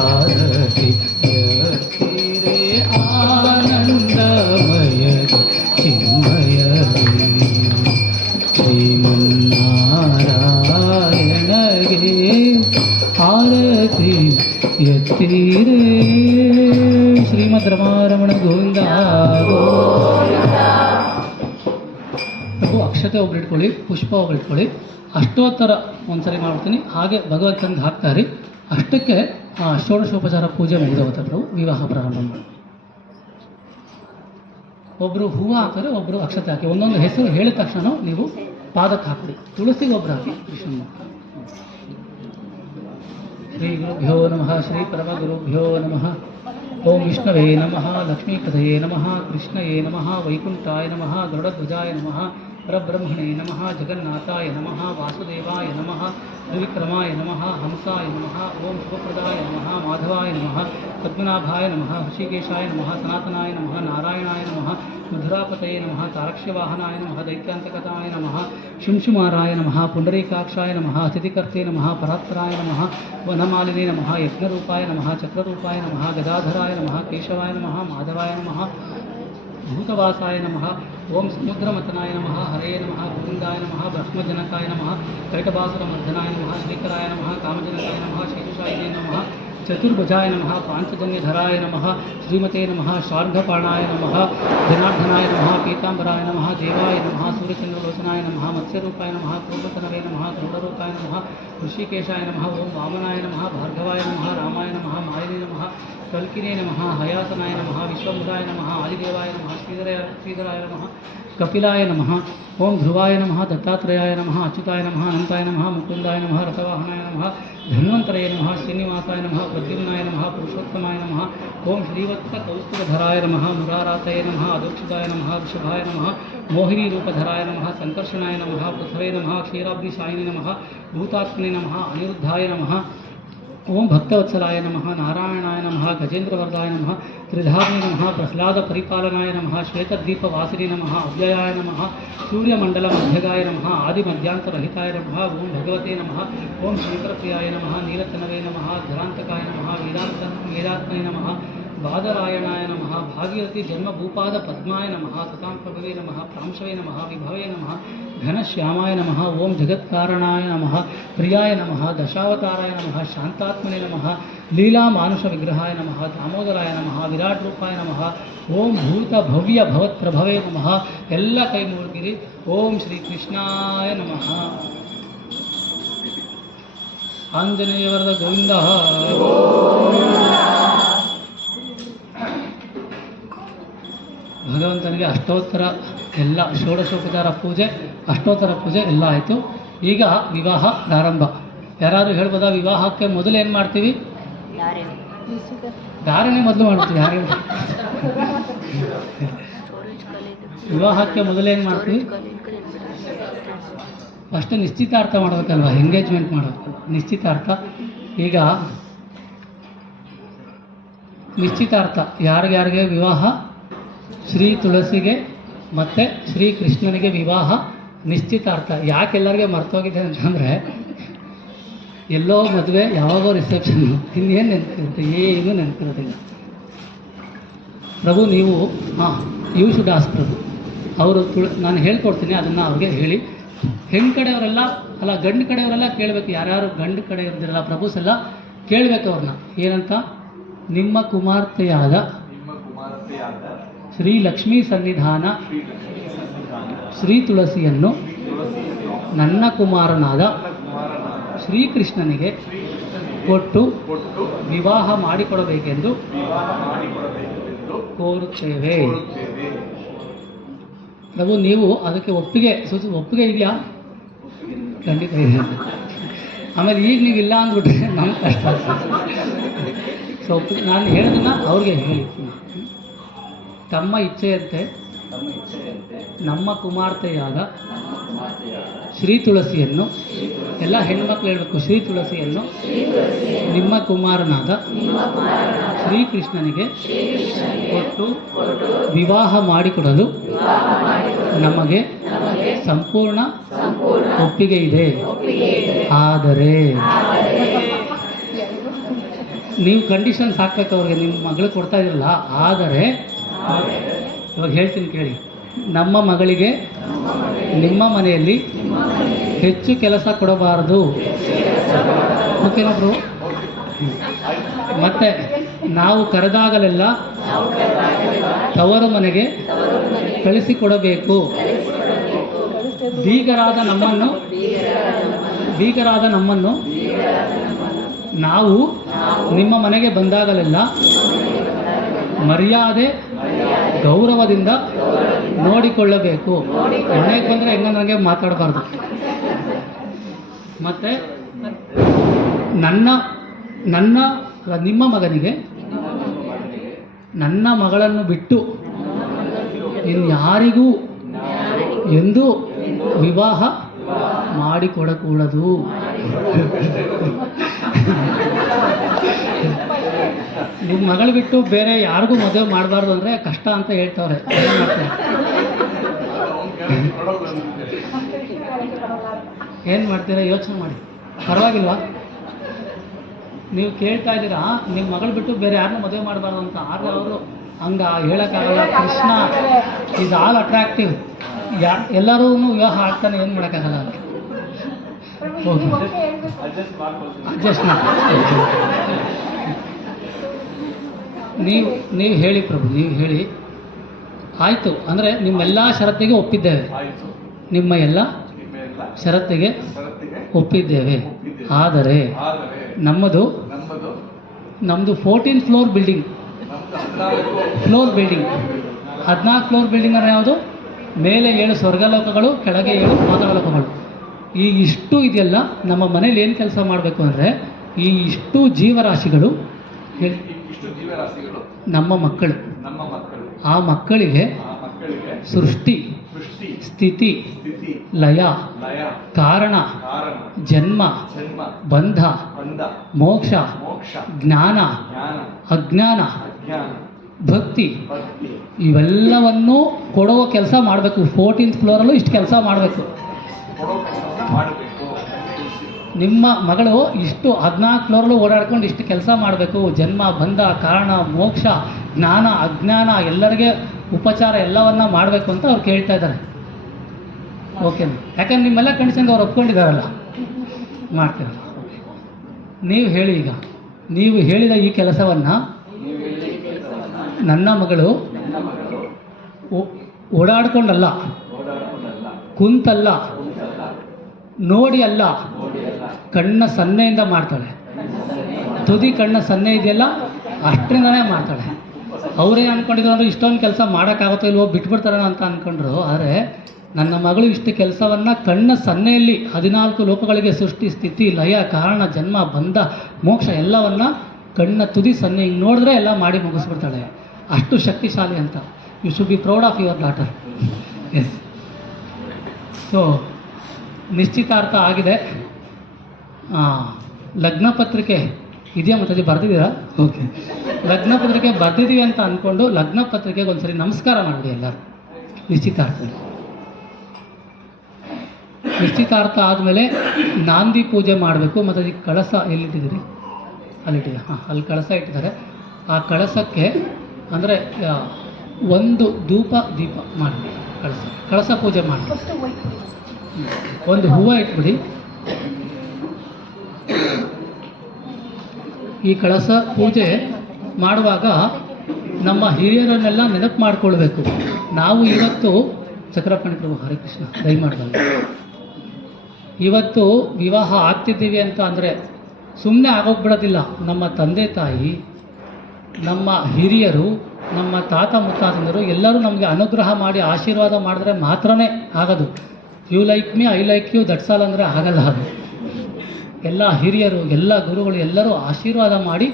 ಆರತಿ ಎತ್ತಿರೆ. ಆನಂದಮಯ ಚಿನ್ಮಯಗೆ ಶ್ರೀಮನ್ನಾರಾಯಣಗೆ ಆರತಿ ಎತ್ತೀರೆ. ಶ್ರೀಮದ್ ರಮಾರಮಣ ಗೋವಿಂದ. ಪ್ರಭು ಅಕ್ಷತೆ ಒಬ್ರು ಇಟ್ಕೊಳ್ಳಿ, ಪುಷ್ಪ ಒಬ್ರು ಇಟ್ಕೊಳ್ಳಿ. ಅಷ್ಟೋತ್ತರ ಒಂದ್ಸರಿ ಮಾಡ್ತೀನಿ, ಹಾಗೆ ಭಗವಂತನಿಗೆ ಹಾಕ್ತಾರೆ. ಅಷ್ಟಕ್ಕೆ ಷೋಡಶೋಪಚಾರ ಪೂಜೆ ಮುಗಿದೋಗುತ್ತೆ. ಪ್ರಭು ವಿವಾಹ ಪ್ರಾರಂಭ ಮಾಡಿ. ಒಬ್ಬರು ಹೂವು ಹಾಕಿದ್ರೆ ಒಬ್ಬರು ಅಕ್ಷತೆ ಹಾಕಿ. ಒಂದೊಂದು ಹೆಸರು ಹೇಳಿದ ತಕ್ಷಣ ನೀವು ಪಾದಕ್ಕೆ ಹಾಕಿರಿ. ತುಳಸಿಗೆ ಒಬ್ಬರು ಹಾಕಿ. ಕೃಷ್ಣ ಶ್ರೀ ಗುರುಭ್ಯೋ ನಮಃ, ಶ್ರೀ ಪರಮಗುರುಭ್ಯೋ ನಮಃ. ಓಂ ವಿಷ್ಣವೇ ನಮಃ, ಲಕ್ಷ್ಮೀಪತಯೇ ನಮಃ, ಕೃಷ್ಣಯೇ ನಮಃ, ವೈಕುಂಠಾಯ ನಮಃ, ಗರುಡಧ್ವಜಾಯ ನಮಃ, ಪರಬ್ರಹ್ಮಣೇ ನಮಃ, ಜಗನ್ನಾಥಾಯ ನಮಃ, ವಾಸುದೇವಾಯ ನಮಃ, ತ್ರಿವಿಕ್ರಮಾಯ ನಮಃ, ಹಂಸಾಯ ನಮಃ. ಓಂ ಶುಭಪ್ರದಾಯ ನಮಃ, ಮಾಧವಾಯ ನಮಃ, ಪದ್ಮನಾಭಾಯ ನಮಃ, ಋಷಿಕೇಶಾಯ ನಮಃ, ಸನಾತನಾಯ ನಮಃ, ನಾರಾಯಣಾಯ ನಮಃ, ಮಧುರಾಪತಯೇ ನಮಃ, ತಾರಕ್ಷ್ಯವಾಹನಾಯ ನಮಃ, ದೈತ್ಯಾಂತಕತಾಯ ನಮಃ, ಶುಂಶುಮಾರಾಯ ನಮಃ, ಪುಂಡರೀಕಾಕ್ಷಾಯ ನಮಃ, ಸ್ಥಿತಿಕರ್ತೆ ನಮಃ, ಪರಾತ್ಪರಾಯ ನಮಃ, ವನಮಾಲಿನೇ ನಮಃ, ಯಜ್ಞರೂಪಾಯ ನಮಃ, ಚಕ್ರರೂಪಾಯ ನಮಃ, ಗದಾಧರಾಯ ನಮಃ, ಕೇಶವಾಯ ನಮಃ, ಮಾಧವಾಯ ನಮಃ, ಭೂತವಾಸಾಯ ನಮಃ. ಓಂ ಸಮುದ್ರಮತನಾಯ ನಮಃ, ಹರೇ ನಮಃ, ಗೋವಿಂದಾಯ ನಮಃ, ಬ್ರಹ್ಮಜನಕಾಯ ನಮಃ, ಕೈಟಭಾಸುರಮರ್ಧನಾಯ ನಮಃ, ಶ್ರೀಕರಾಯ ನಮಃ, ಕಾಮಜನಕಾಯ ನಮಃ, ಶೇಷಶಾಯಿನೇ ನಮಃ, ಚತುರ್ಭುಜಾಯ ನಮಃ, ಪಾಂಚಜನ್ಯಧರಾಯ ನಮಃ, ಶ್ರೀಮತೆ ನಮಃ, ಶಾರ್ಘಪಾಣಾಯ ನಮಃ, ಜನಾರ್ದನಾಯ ನಮಃ, ಪೀತಾಂಬರಾಯ ನಮಃ, ದೇವಾಯ ನಮಃ, ಸೂರ್ಯಚಂದ್ರಲೋಚನಾಯ ನಮಃ, ಮತ್ಸ್ಯರೂಪಾಯ ನಮಃ, ಕೂರ್ಮತನವೇ ನಮಃ, ಗರುಡರೂಪಾಯ ನಮಃ, ಋಷಿಕೇಶಾಯ ನಮಃ. ಓಂ ವಾಮನಾಯ ನಮಃ, ಭಾರ್ಗವಾಯ ನಮಃ, ರಾಮಾಯ ನಮಃ, ಮಾಲಿನೇ ನಮಃ, ಕಲ್ಕಿನೇ ನಮಃ, ಹಯಾತನಾಯ ನಮಃ, ವಿಶ್ವಮುದಾಯ ನಮಃ, ಆದಿದೇವಾಯ ನಮಃ, ಶ್ರೀಧರಾಯ ನಮಃ, ಕಪಿಲಾಯ ನಮಃ. ಓಂ ಧ್ರುವಾಯ ನಮಃ, ದತ್ತಾತ್ರೇಯಾಯ ನಮಃ, ಅಚ್ಯುತಾಯ ನಮಃ, ಅನಂತಾಯ ನಮಃ, ಮುಕುಂದಾಯ ನಮಃ, ರಥವಾಹನಾಯ ನಮಃ, ಧನ್ವಂತರೇ ನಮಃ, ಶ್ರೀನಿವಾಸಾಯ ನಮಃ, ಪ್ರದ್ಯುಮ್ನಾಯ ನಮಃ, ಪುರುಷೋತ್ತಮಾಯ ನಮಃ. ಓಂ ಶ್ರೀವತ್ಸ ಕೌಸ್ತುಭಧರಾಯ ನಮಃ, ಮುರಾರಾತಯೇ ನಮಃ, ಅಧೋಕ್ಷಿತಾಯ ನಮಃ, ವೃಷಭಾಯ ನಮಃ, ಮೋಹಿನಿ ರೂಪಧರಾಯ ನಮಃ, ಸಂಕರ್ಷಣಾಯ ನಮಃ, ಪೃಥ್ವೇ ನಮಃ, ಕ್ಷೀರಾಬ್ಧಿಶಾಯಿನಿ ನಮಃ, ಭೂತಾತ್ಮನೇ ನಮಃ, ಅನಿರುದ್ಧಾಯ ನಮಃ. ಓಂ ಭಕ್ತವತ್ಸಲಾಯ ನಮಃ, ನಾರಾಯಣಾಯ ನಮಃ, ಗಜೇಂದ್ರವರ್ಧಾಯ ನಮಃ, ತ್ರಿಧಾಮ್ನೇ ನಮಃ, ಪ್ರಹ್ಲಾದ ಪರಿಪಾಲನಾಯ ನಮಃ, ಶ್ವೇತದ್ವೀಪವಾಸಿನೇ ನಮಃ, ಅವ್ಯಯಾಯ ನಮಃ, ಸೂರ್ಯಮಂಡಲ ಮಧ್ಯಗಾಯ ನಮಃ, ಆದಿಮಧ್ಯಾಂತರಹಿತಾಯ ನಮಃ. ಓಂ ಭಗವತೆ ನಮಃ. ಓಂ ಶಂಕರಪ್ರಿಯಾಯ ನಮಃ, ನೀಲತನವೇ ನಮಃ, ಧರಾಂತಕಾಯ ನಮಃ, ವೇದಾತ್ಮನೇ ನಮಃ, ಬಾದರಾಯಣಾಯ ನಮಃ ಭಾಗೀರಥಿ ಜನ್ಮಭೂಪಾದ ಪದ್ಮಾಯ ನಮಃ ತತಾಂ ಪ್ರಭವೇ ನಮಃ ಪ್ರಾಂಶವೇ ನಮಃ ವಿಭವೇ ನಮಃ ಘನಶ್ಯಾಮಾಯ ನಮಃ ಓಂ ಜಗತ್ಕಾರಣಾಯ ನಮಃ ಪ್ರಿಯಾಯ ನಮಃ ದಶಾವತಾರಾಯ ನಮಃ ಶಾಂತಾತ್ಮನೇ ನಮಃ ಲೀಲಾ ಮಾನುಷ ವಿಗ್ರಹಾಯ ನಮಃ ದಾಮೋದರಾಯ ನಮಃ ವಿರಾಟ್ ರೂಪಾಯ ನಮಃ ಓಂ ಭೂತ ಭವ್ಯ ಭವತ್ಪ್ರಭವೇ ನಮಃ. ಎಲ್ಲ ಕೈ ಮುಗಿದಿರಿ. ಓಂ ಶ್ರೀ ಕೃಷ್ಣಾಯ ನಮಃ. ಆಂಜನೇಯ ವರದ ಗೋವಿಂದ. ಭಗವಂತನಿಗೆ ಅಷ್ಟೋತ್ತರ ಎಲ್ಲ ಷೋಡಶೋಪಚಾರ ಪೂಜೆ ಅಷ್ಟೋತ್ತರ ಪೂಜೆ ಎಲ್ಲ ಆಯಿತು. ಈಗ ವಿವಾಹ ಪ್ರಾರಂಭ. ಯಾರಾದರೂ ಹೇಳ್ಬೋದಾ ವಿವಾಹಕ್ಕೆ ಮೊದಲು ಏನು ಮಾಡ್ತೀವಿ? ಧಾರಣೆ ಮೊದಲು ಮಾಡ್ತೀವಿ. ಯಾರು ವಿವಾಹಕ್ಕೆ ಮೊದಲೇನು ಮಾಡ್ತೀವಿ? ಫಸ್ಟ್ ನಿಶ್ಚಿತಾರ್ಥ ಮಾಡಬೇಕಲ್ವ, ಎಂಗೇಜ್ಮೆಂಟ್ ಮಾಡಬೇಕು. ನಿಶ್ಚಿತಾರ್ಥ. ಈಗ ನಿಶ್ಚಿತಾರ್ಥ ಯಾರಿಗ್ಯಾರಿಗೆ ವಿವಾಹ? ಶ್ರೀ ತುಳಸಿಗೆ ಮತ್ತು ಶ್ರೀ ಕೃಷ್ಣನಿಗೆ ವಿವಾಹ ನಿಶ್ಚಿತಾರ್ಥ. ಯಾಕೆ ಎಲ್ಲರಿಗೆ ಮರ್ತೋಗಿದೆ ಅಂತಂದರೆ ಎಲ್ಲೋ ಮದುವೆ, ಯಾವಾಗೋ ರಿಸೆಪ್ಷನ್ನು, ಇನ್ನೇನು ನೆನಪಿರುತ್ತೆ? ಏನೂ ನೆನಪಿರೋದಿಲ್ಲ. ಪ್ರಭು ನೀವು ಯು ಶುಡ್ ಆಸ್ಕ್ ಪ್ರಭು. ಅವರು ನಾನು ಹೇಳ್ಕೊಡ್ತೀನಿ, ಅದನ್ನು ಅವ್ರಿಗೆ ಹೇಳಿ. ಹೆಣ್ಣು ಕಡೆಯವರೆಲ್ಲ ಅಲ್ಲ, ಗಂಡು ಕಡೆಯವರೆಲ್ಲ ಕೇಳಬೇಕು. ಯಾರ್ಯಾರು ಗಂಡು ಕಡೆ ಇರ್ದಿರಲ್ಲ ಪ್ರಭುಸ್ ಎಲ್ಲ ಕೇಳಬೇಕು ಅವ್ರನ್ನ. ಏನಂತ? ನಿಮ್ಮ ಕುಮಾರ್ತೆಯಾದ ಶ್ರೀ ಲಕ್ಷ್ಮೀ ಸನ್ನಿಧಾನ ಶ್ರೀ ತುಳಸಿಯನ್ನು ನನ್ನ ಕುಮಾರನಾದ ಶ್ರೀಕೃಷ್ಣನಿಗೆ ಕೊಟ್ಟು ವಿವಾಹ ಮಾಡಿಕೊಡಬೇಕೆಂದು ಕೋರುತ್ತೇವೆ. ಪ್ರಭು ನೀವು ಅದಕ್ಕೆ ಒಪ್ಪಿಗೆ ಇದೆಯಾ? ಖಂಡಿತ ಇದೆ. ಆಮೇಲೆ ಈಗ ನೀವಿಲ್ಲ ಅಂದ್ಬಿಟ್ರೆ ನಮ್ಗೆ ಕಷ್ಟ. ಸೊ ನಾನು ಹೇಳೋದನ್ನ ಅವ್ರಿಗೆ ಹೇಳಿ. ತಮ್ಮ ಇಚ್ಛೆಯಂತೆ ನಮ್ಮ ಕುಮಾರ್ತೆಯಾದ ಶ್ರೀ ತುಳಸಿಯನ್ನು, ಎಲ್ಲ ಹೆಣ್ಮಕ್ಳು ಹೇಳಬೇಕು, ಶ್ರೀ ತುಳಸಿಯನ್ನು ನಿಮ್ಮ ಕುಮಾರನಾದ ಶ್ರೀಕೃಷ್ಣನಿಗೆ ಕೊಟ್ಟು ವಿವಾಹ ಮಾಡಿಕೊಡಲು ನಮಗೆ ಸಂಪೂರ್ಣ ಒಪ್ಪಿಗೆ ಇದೆ. ಆದರೆ ನೀವು ಕಂಡೀಷನ್ಸ್ ಹಾಕ್ಬೇಕು ಅವ್ರಿಗೆ. ನಿಮ್ಮ ಮಗಳು ಕೊಡ್ತಾ ಇರಲ್ಲ. ಆದರೆ ಇವಾಗ ಹೇಳ್ತೀನಿ ಕೇಳಿ. ನಮ್ಮ ಮಗಳಿಗೆ ನಿಮ್ಮ ಮನೆಯಲ್ಲಿ ಹೆಚ್ಚು ಕೆಲಸ ಕೊಡಬಾರದು. ಓಕೆನೊಬ್ರು? ಮತ್ತೆ ನಾವು ಕರೆದಾಗಲೆಲ್ಲ ತವರು ಮನೆಗೆ ಕಳಿಸಿಕೊಡಬೇಕು. ಬೀಗರಾದ ನಮ್ಮನ್ನು ನಾವು ನಿಮ್ಮ ಮನೆಗೆ ಬಂದಾಗಲೆಲ್ಲ ಮರ್ಯಾದೆ ಗೌರವದಿಂದ ನೋಡಿಕೊಳ್ಳಬೇಕು. ಮನೆಗೆ ಬಂದರೆ ಹೆಂಗಂದ್ರೆ ಮಾತಾಡಬಾರ್ದು. ಮತ್ತು ನಿಮ್ಮ ಮಗನಿಗೆ ನನ್ನ ಮಗಳನ್ನು ಬಿಟ್ಟು ಇನ್ಯಾರಿಗೂ ಎಂದೂ ವಿವಾಹ ಮಾಡಿಕೊಡಕೂಡದು. ನಿಮ್ಮ ಮಗಳು ಬಿಟ್ಟು ಬೇರೆ ಯಾರಿಗೂ ಮದುವೆ ಮಾಡಬಾರ್ದು ಅಂದರೆ ಕಷ್ಟ ಅಂತ ಹೇಳ್ತವ್ರೆ. ಏನು ಮಾಡ್ತಾರೆ? ಏನು ಮಾಡ್ತೀರಾ ಯೋಚನೆ ಮಾಡಿ. ಪರವಾಗಿಲ್ವಾ? ನೀವು ಕೇಳ್ತಾ ಇದ್ದೀರಾ ನಿಮ್ಮ ಮಗಳು ಬಿಟ್ಟು ಬೇರೆ ಯಾರನ್ನೂ ಮದುವೆ ಮಾಡಬಾರ್ದು ಅಂತ. ಆದರೆ ಅವರು ಹಂಗೆ ಹೇಳೋಕ್ಕಾಗಲ್ಲ. Krishna is all attractive. ಎಲ್ಲರೂ ವಿವಾಹ ಆಗ್ತಾನೆ, ಏನು ಮಾಡೋಕ್ಕಾಗಲ್ಲ. ಹೌದು, ಅಡ್ಜಸ್ಟ್ ಮಾಡಿ. ನೀವು ಹೇಳಿ ಪ್ರಭು, ನೀವು ಹೇಳಿ. ಆಯಿತು ಅಂದರೆ ನಿಮ್ಮೆಲ್ಲ ಷರತ್ತಿಗೆ ಒಪ್ಪಿದ್ದೇವೆ. ನಿಮ್ಮ ಎಲ್ಲ ಷರತ್ತಿಗೆ ಒಪ್ಪಿದ್ದೇವೆ. ಆದರೆ ನಮ್ಮದು 14th floor building. 14 floor building ಅಂದರೆ ಯಾವುದು? ಮೇಲೆ 7 ಸ್ವರ್ಗಲೋಕಗಳು, ಕೆಳಗೆ 7 ಪಾತಾಳಲೋಕಗಳು. ಈ ಇಷ್ಟು ಇದೆಯಲ್ಲ, ನಮ್ಮ ಮನೇಲಿ ಏನು ಕೆಲಸ ಮಾಡಬೇಕು ಅಂದರೆ ಈ ಇಷ್ಟು ಜೀವರಾಶಿಗಳು ನಮ್ಮ ಮಕ್ಕಳು. ಆ ಮಕ್ಕಳಿಗೆ ಸೃಷ್ಟಿ, ಸ್ಥಿತಿ, ಲಯ, ಕಾರಣ, ಜನ್ಮ, ಬಂಧ, ಮೋಕ್ಷ, ಜ್ಞಾನ, ಅಜ್ಞಾನ, ಭಕ್ತಿ ಇವೆಲ್ಲವನ್ನೂ ಕೊಡುವ ಕೆಲಸ ಮಾಡಬೇಕು. 14th ಫ್ಲೋರಲ್ಲೂ ಇಷ್ಟು ಕೆಲಸ ಮಾಡಬೇಕು. ನಿಮ್ಮ ಮಗಳು ಇಷ್ಟು 14 ಫ್ಲೋರ್ಲು ಓಡಾಡ್ಕೊಂಡು ಇಷ್ಟು ಕೆಲಸ ಮಾಡಬೇಕು, ಜನ್ಮ ಬಂಧ ಕಾರಣ ಮೋಕ್ಷ ಜ್ಞಾನ ಅಜ್ಞಾನ ಎಲ್ಲರಿಗೆ ಉಪಚಾರ ಎಲ್ಲವನ್ನ ಮಾಡಬೇಕು ಅಂತ ಅವ್ರು ಕೇಳ್ತಾ ಇದ್ದಾರೆ. ಓಕೆನಾ? ಯಾಕಂದ್ರೆ ನಿಮ್ಮೆಲ್ಲ ಕಂಡೀಷನ್ಗೆ ಅವ್ರು ಒಪ್ಕೊಂಡಿದ್ದಾರಲ್ಲ, ಮಾಡ್ತೀರಲ್ಲ. ನೀವು ಹೇಳಿ, ಈಗ ನೀವು ಹೇಳಿದ ಈ ಕೆಲಸವನ್ನು ನನ್ನ ಮಗಳು ಓಡಾಡ್ಕೊಂಡಲ್ಲ, ಕುಂತಲ್ಲ, ನೋಡಿ ಅಲ್ಲ, ಕಣ್ಣ ಸನ್ನೆಯಿಂದ ಮಾಡ್ತಾಳೆ. ತುದಿ ಕಣ್ಣ ಸನ್ನೆ ಇದೆಯಲ್ಲ ಅಷ್ಟರಿಂದನೇ ಮಾಡ್ತಾಳೆ. ಅವರೇ ಅಂದ್ಕೊಂಡಿದ್ರು ಅಂದರೆ ಇಷ್ಟೊಂದು ಕೆಲಸ ಮಾಡೋಕ್ಕಾಗುತ್ತೋ ಇಲ್ವೋ ಬಿಟ್ಬಿಡ್ತಾರ ಅಂತ ಅಂದ್ಕೊಂಡ್ರು. ಆದರೆ ನನ್ನ ಮಗಳು ಇಷ್ಟು ಕೆಲಸವನ್ನು ಕಣ್ಣ ಸನ್ನೆಯಲ್ಲಿ 14 ಲೋಕಗಳಿಗೆ ಸೃಷ್ಟಿ ಸ್ಥಿತಿ ಲಯ ಕಾರಣ ಜನ್ಮ ಬಂಧ ಮೋಕ್ಷ ಎಲ್ಲವನ್ನು ಕಣ್ಣ ತುದಿ ಸನ್ನೆ ಹಿಂಗೆ ನೋಡಿದ್ರೆ ಎಲ್ಲ ಮಾಡಿ ಮುಗಿಸ್ಬಿಡ್ತಾಳೆ. ಅಷ್ಟು ಶಕ್ತಿಶಾಲಿ ಅಂತ. You should be proud of your daughter. Yes. So ನಿಶ್ಚಿತಾರ್ಥ ಆಗಿದೆ. ಲಗ್ನ ಪತ್ರಿಕೆ ಇದೆಯಾ ಮಾತಾಜಿ? ಬರೆದಿದ್ದೀರಾ? ಓಕೆ. ಲಗ್ನ ಪತ್ರಿಕೆ ಬರೆದಿದ್ದೀವಿ ಅಂತ ಅಂದ್ಕೊಂಡು ಲಗ್ನ ಪತ್ರಿಕೆಗೆ ಒಂದ್ಸರಿ ನಮಸ್ಕಾರ ಮಾಡಿ ಎಲ್ಲರೂ. ನಿಶ್ಚಿತಾರ್ಥ ಆದಮೇಲೆ ನಾಂದಿ ಪೂಜೆ ಮಾಡಬೇಕು. ಮತ್ತು ಈ ಕಳಸ ಎಲ್ಲಿಟ್ಟಿದ್ದೀರಿ? ಅಲ್ಲಿಟ್ಟಿದೆ. ಅಲ್ಲಿ ಕಳಸ ಇಟ್ಟಿದ್ದಾರೆ. ಆ ಕಳಸಕ್ಕೆ ಅಂದರೆ ಒಂದು ಧೂಪ ದೀಪ ಮಾಡಿ ಕಳಸ ಪೂಜೆ ಮಾಡಿ ಒಂದು ಹೂವು ಇಟ್ಬಿಡಿ. ಈ ಕಳಸ ಪೂಜೆ ಮಾಡುವಾಗ ನಮ್ಮ ಹಿರಿಯರನ್ನೆಲ್ಲ ನೆನಪು ಮಾಡಿಕೊಳ್ಬೇಕು. ನಾವು ಇವತ್ತು ಚಕ್ರಪಾಣಿ ಪ್ರಭು ಹರೇ ಕೃಷ್ಣ ದಯಮಾಡ್ಬಂದು ಇವತ್ತು ವಿವಾಹ ಆಗ್ತಿದ್ದೀವಿ ಅಂತ ಅಂದರೆ ಸುಮ್ಮನೆ ಆಗೋಗ್ಬಿಡೋದಿಲ್ಲ. ನಮ್ಮ ತಂದೆ ತಾಯಿ, ನಮ್ಮ ಹಿರಿಯರು, ನಮ್ಮ ತಾತ ಮುತ್ತಾತಂದರು ಎಲ್ಲರೂ ನಮಗೆ ಅನುಗ್ರಹ ಮಾಡಿ ಆಶೀರ್ವಾದ ಮಾಡಿದ್ರೆ ಮಾತ್ರನೇ ಆಗೋದು. You like me I like you that's all ಅಂದರೆ ಆಗಲ್ಲ. ಅದು ಎಲ್ಲ ಹಿರಿಯರು, ಎಲ್ಲ ಗುರುಗಳು ಎಲ್ಲರೂ ಆಶೀರ್ವಾದ ಮಾಡಿ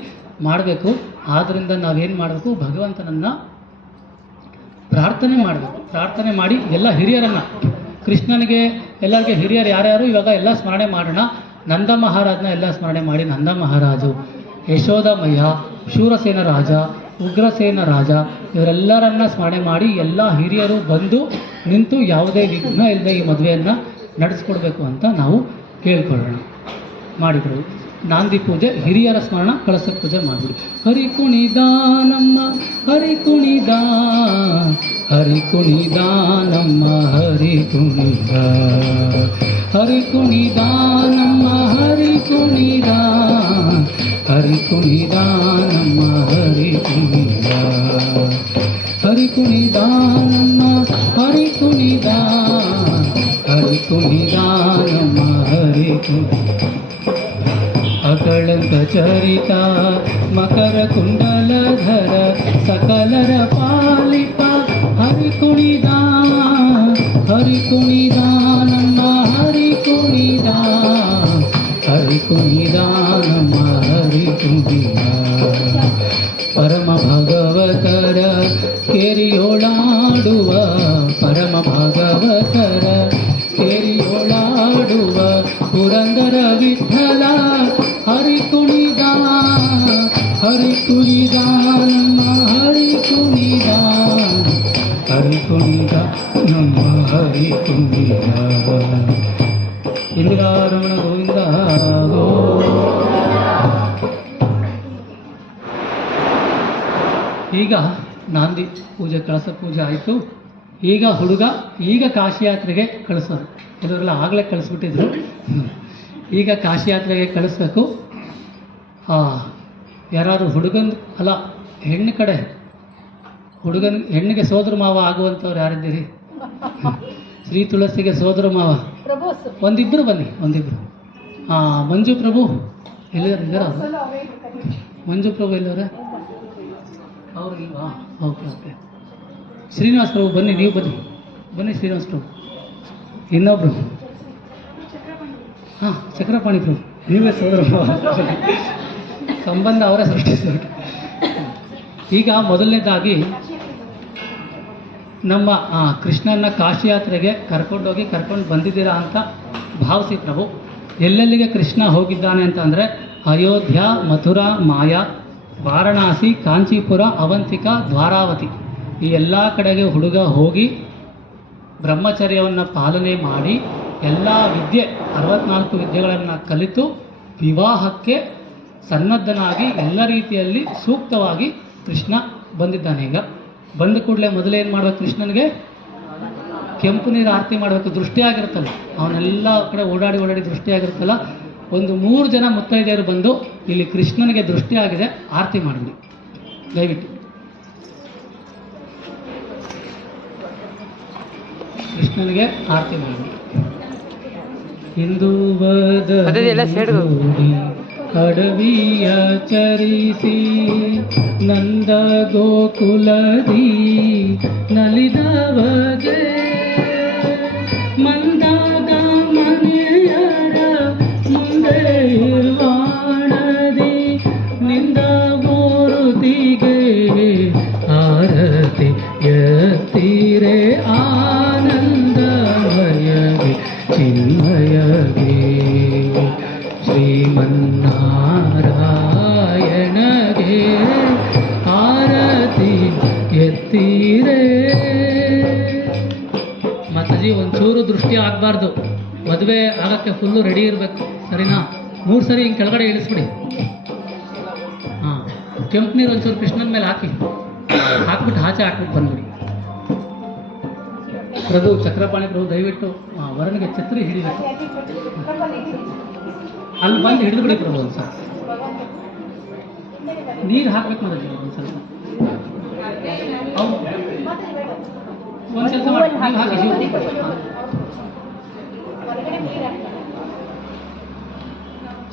ಮಾಡಬೇಕು. ಆದ್ದರಿಂದ ನಾವೇನು ಮಾಡಬೇಕು? ಭಗವಂತನನ್ನು ಪ್ರಾರ್ಥನೆ ಮಾಡಬೇಕು. ಪ್ರಾರ್ಥನೆ ಮಾಡಿ ಎಲ್ಲ ಹಿರಿಯರನ್ನು, ಕೃಷ್ಣನಿಗೆ ಎಲ್ಲರಿಗೆ ಹಿರಿಯರು ಯಾರ್ಯಾರು ಇವಾಗ ಎಲ್ಲ ಸ್ಮರಣೆ ಮಾಡೋಣ. ನಂದ ಮಹಾರಾಜನ ಎಲ್ಲ ಸ್ಮರಣೆ ಮಾಡಿ. ನಂದ ಮಹಾರಾಜು, ಯಶೋದಮಯ್ಯ, ಶೂರಸೇನ ರಾಜ, ಉಗ್ರಸೇನ ರಾಜ ಇವರೆಲ್ಲರನ್ನ ಸ್ಮರಣೆ ಮಾಡಿ ಎಲ್ಲ ಹಿರಿಯರು ಬಂದು ನಿಂತು ಯಾವುದೇ ವಿಘ್ನ ಇಲ್ಲದೆ ಈ ಮದುವೆಯನ್ನು ನಡೆಸ್ಕೊಡ್ಬೇಕು ಅಂತ ನಾವು ಕೇಳ್ಕೊಳ್ಳೋಣ. ಮಾಡಿದ್ರು ನಾಂದಿ ಪೂಜೆ, ಹಿರಿಯರ ಸ್ಮರಣ, ಕಳಸ ಪೂಜೆ ಮಾಡಿಬಿಡಿ. ಹರಿ ಕುಣಿದಾನಮ್ಮ ಹರಿ ಕುಣಿದ, ಹರಿ ಕುಣಿದಾನಮ್ಮ ಹರಿ ಕುಣಿದ, ಹರಿ ಕುಣಿದಾನಮ್ಮ ಹರಿ ಕುಣಿದ, ಹರಿ ಕುಣಿದಾನಮ್ಮ ಹರಿ ಕುಣಿದ, ಹರಿ ಕುಣಿದಾನಮ್ಮ ಹರಿ ಕುಣಿದ, ಹರಿ ಕುಣಿದಾನಮ್ಮ ಹರಿ ಕುಣಿದ. ಅಕಳಂಕ ಚರಿತ ಮಕರ ಕುಂಡಲಧರ ಸಕಲರ ಪಾಲಿಪ ಹರಿ ಕುಣಿದ, ಹರಿ ಕುಣಿದ ನಮ್ಮ ಹರಿ ಕುಣಿದ, ಹರಿ ಕುಣಿದ ನಮ್ಮ ಹರಿ ಕುಣಿದ. ಪರಮ ಭಾಗವತರ ಕೇರಿಯೋಳಾಡುವ, ಪರಮ ಭಾಗವತರ ಕೇರಿಯೋಳಾಡುವ ಪುರಂದರ ವಿಠಲ ಹರಿ ಕುಣಿದ, ಹರಿ ಕುಣಿದ ನಮ್ಮ ಹರಿ ಕುಣಿದ, ಹರಿ ಕುಣಿದ ನಮ್ಮ ಹರಿ ಕುಣಿದ. ಇಂದಿರಾರಮಣ ಗೋವಿಂದ ಗೋ. ಈಗ ನಾಂದಿ ಪೂಜೆ, ಕಳಸ ಪೂಜೆ ಆಯಿತು. ಈಗ ಹುಡುಗ ಈಗ ಕಾಶಿ ಯಾತ್ರೆಗೆ ಕಳಿಸೋದು. ಕೆಲವರೆಲ್ಲ ಆಗಲೇ ಕಳಿಸ್ಬಿಟ್ಟಿದ್ರು. ಈಗ ಕಾಶಿ ಯಾತ್ರೆಗೆ ಕಳಿಸ್ಬೇಕು. ಯಾರಾದರೂ ಹುಡುಗನ ಅಲ್ಲ ಹೆಣ್ಣು ಕಡೆ ಹೆಣ್ಣಿಗೆ ಸೋದರ ಮಾವ ಆಗುವಂಥವ್ರು ಯಾರಿದ್ದೀರಿ? ಶ್ರೀ ತುಳಸಿಗೆ ಸೋದರ ಮಾವ ಒಂದಿಬ್ಬರು ಬನ್ನಿ, ಒಂದಿಬ್ಬರು. ಮಂಜು ಪ್ರಭು ಎಲ್ಲಿದ್ದಾರೆ? ಮಂಜು ಪ್ರಭು ಎಲ್ಲವರೇ? ಅವರು ಇಲ್ವಾ? Okay okay. ಶ್ರೀನಿವಾಸ್ ಪ್ರಭು ಬನ್ನಿ, ನೀವು ಬನ್ನಿ, ಬನ್ನಿ ಶ್ರೀನಿವಾಸ್ ಪ್ರಭು. ಇನ್ನೊಬ್ರು ಚಕ್ರಪಾಣಿ ಪ್ರಭು, ನೀವೇ ಸೋದರ ಸಂಬಂಧ ಅವರೇ ಸೃಷ್ಟಿಸಿದ್ರು. ಈಗ ಮೊದಲನೇದಾಗಿ ನಮ್ಮ ಕೃಷ್ಣನ ಕಾಶಿ ಯಾತ್ರೆಗೆ ಕರ್ಕೊಂಡು ಬಂದಿದ್ದೀರಾ ಅಂತ ಭಾವಿಸಿ ಪ್ರಭು. ಎಲ್ಲೆಲ್ಲಿಗೆ ಕೃಷ್ಣ ಹೋಗಿದ್ದಾನೆ ಅಂತ ಅಂದರೆ ಅಯೋಧ್ಯ, ಮಥುರಾ, ಮಾಯಾ, ವಾರಣಾಸಿ, ಕಾಂಚೀಪುರ, ಅವಂತಿಕಾ, ದ್ವಾರಾವತಿ ಈ ಎಲ್ಲ ಕಡೆಗೆ ಹುಡುಗ ಹೋಗಿ ಬ್ರಹ್ಮಚರ್ಯವನ್ನು ಪಾಲನೆ ಮಾಡಿ ಎಲ್ಲ ವಿದ್ಯೆ 64 ವಿದ್ಯೆಗಳನ್ನು ಕಲಿತು ವಿವಾಹಕ್ಕೆ ಸನ್ನದ್ಧನಾಗಿ ಎಲ್ಲ ರೀತಿಯಲ್ಲಿ ಸೂಕ್ತವಾಗಿ ಕೃಷ್ಣ ಬಂದಿದ್ದಾನೆ. ಈಗ ಬಂದ ಕೂಡಲೇ ಮೊದಲೇನು ಮಾಡಬೇಕು, ಕೃಷ್ಣನಿಗೆ ಕೆಂಪು ನೀರು ಆರತಿ ಮಾಡಬೇಕು. ದೃಷ್ಟಿಯಾಗಿರುತ್ತಲ್ಲ, ಅವನೆಲ್ಲ ಕಡೆ ಓಡಾಡಿ ದೃಷ್ಟಿಯಾಗಿರುತ್ತಲ್ಲ, ಒಂದು 3 ಜನ ಮುತ್ತೈದೆಯರು ಬಂದು ಇಲ್ಲಿ ಕೃಷ್ಣನಿಗೆ ದೃಷ್ಟಿಯಾಗಿದೆ ಆರತಿ ಮಾಡಿಬಿಡಿ ದಯವಿಟ್ಟು. ಕೃಷ್ಣನಿಗೆ ಆರತಿ ಮಾಡಿಬಿಡಿ. ಹಿಂದೂವದ ಅಡವಿಯ ಚರಿಸಿ ನಂದ ಗೋಕುಲದಿ ನಲಿದವಗೆ ಮಂದಾಗ ಮನೆಯರ ಮುಂದೆ ಇರುವಾಣದಿ ನಿಂದ ಮೂರುತಿಗೆ ಆರತಿ ಎತ್ತೀರೆ ಆನಂದಮಯಗೆ ಚಿನ್ಮಯಗೆ ಶ್ರೀಮನ್ನಾರಾಯಣಗೆ ಆರತಿ ಎತ್ತೀರೆ. ಮಾತಾಜಿ ಒಂಚೂರು ದೃಷ್ಟಿ ಆಗಬಾರ್ದು, ಮದುವೆ ಆಗಕ್ಕೆ ಫುಲ್ಲು ರೆಡಿ ಇರಬೇಕು, ಸರಿನಾ? 3 ಸರಿ ಹಿಂಗೆ ಕೆಳಗಡೆ ಇಳಿಸ್ಬಿಡಿ. ಹಾಂ, ಕೆಂಪು ನೀರು ಒಂಚೂರು ಕೃಷ್ಣನ ಮೇಲೆ ಹಾಕ್ಬಿಟ್ಟು ಆಚೆ ಹಾಕ್ಬಿಟ್ಟು ಬಂದ್ಬಿಡಿ. ಪ್ರಭು ಚಕ್ರಪಾಣಿ ಪ್ರಭು ದಯವಿಟ್ಟು ವರನಿಗೆ ಛತ್ರಿ ಹಿಡಿಬೇಕು. ಅಲ್ಲಿ ಬಂದು ಹಿಡಿದು ಬಿಡಿ ಪ್ರಭು ಒಂದು ಸ್ವಲ್ಪ. ನೀರು ಹಾಕ್ಬೇಕು ಮಾತಾಜಿ ಒಂದು ಸ್ವಲ್ಪ. ಒಂದು ಕೆಲಸ ಮಾಡಿ, ನೀವು ಹಾಕಿ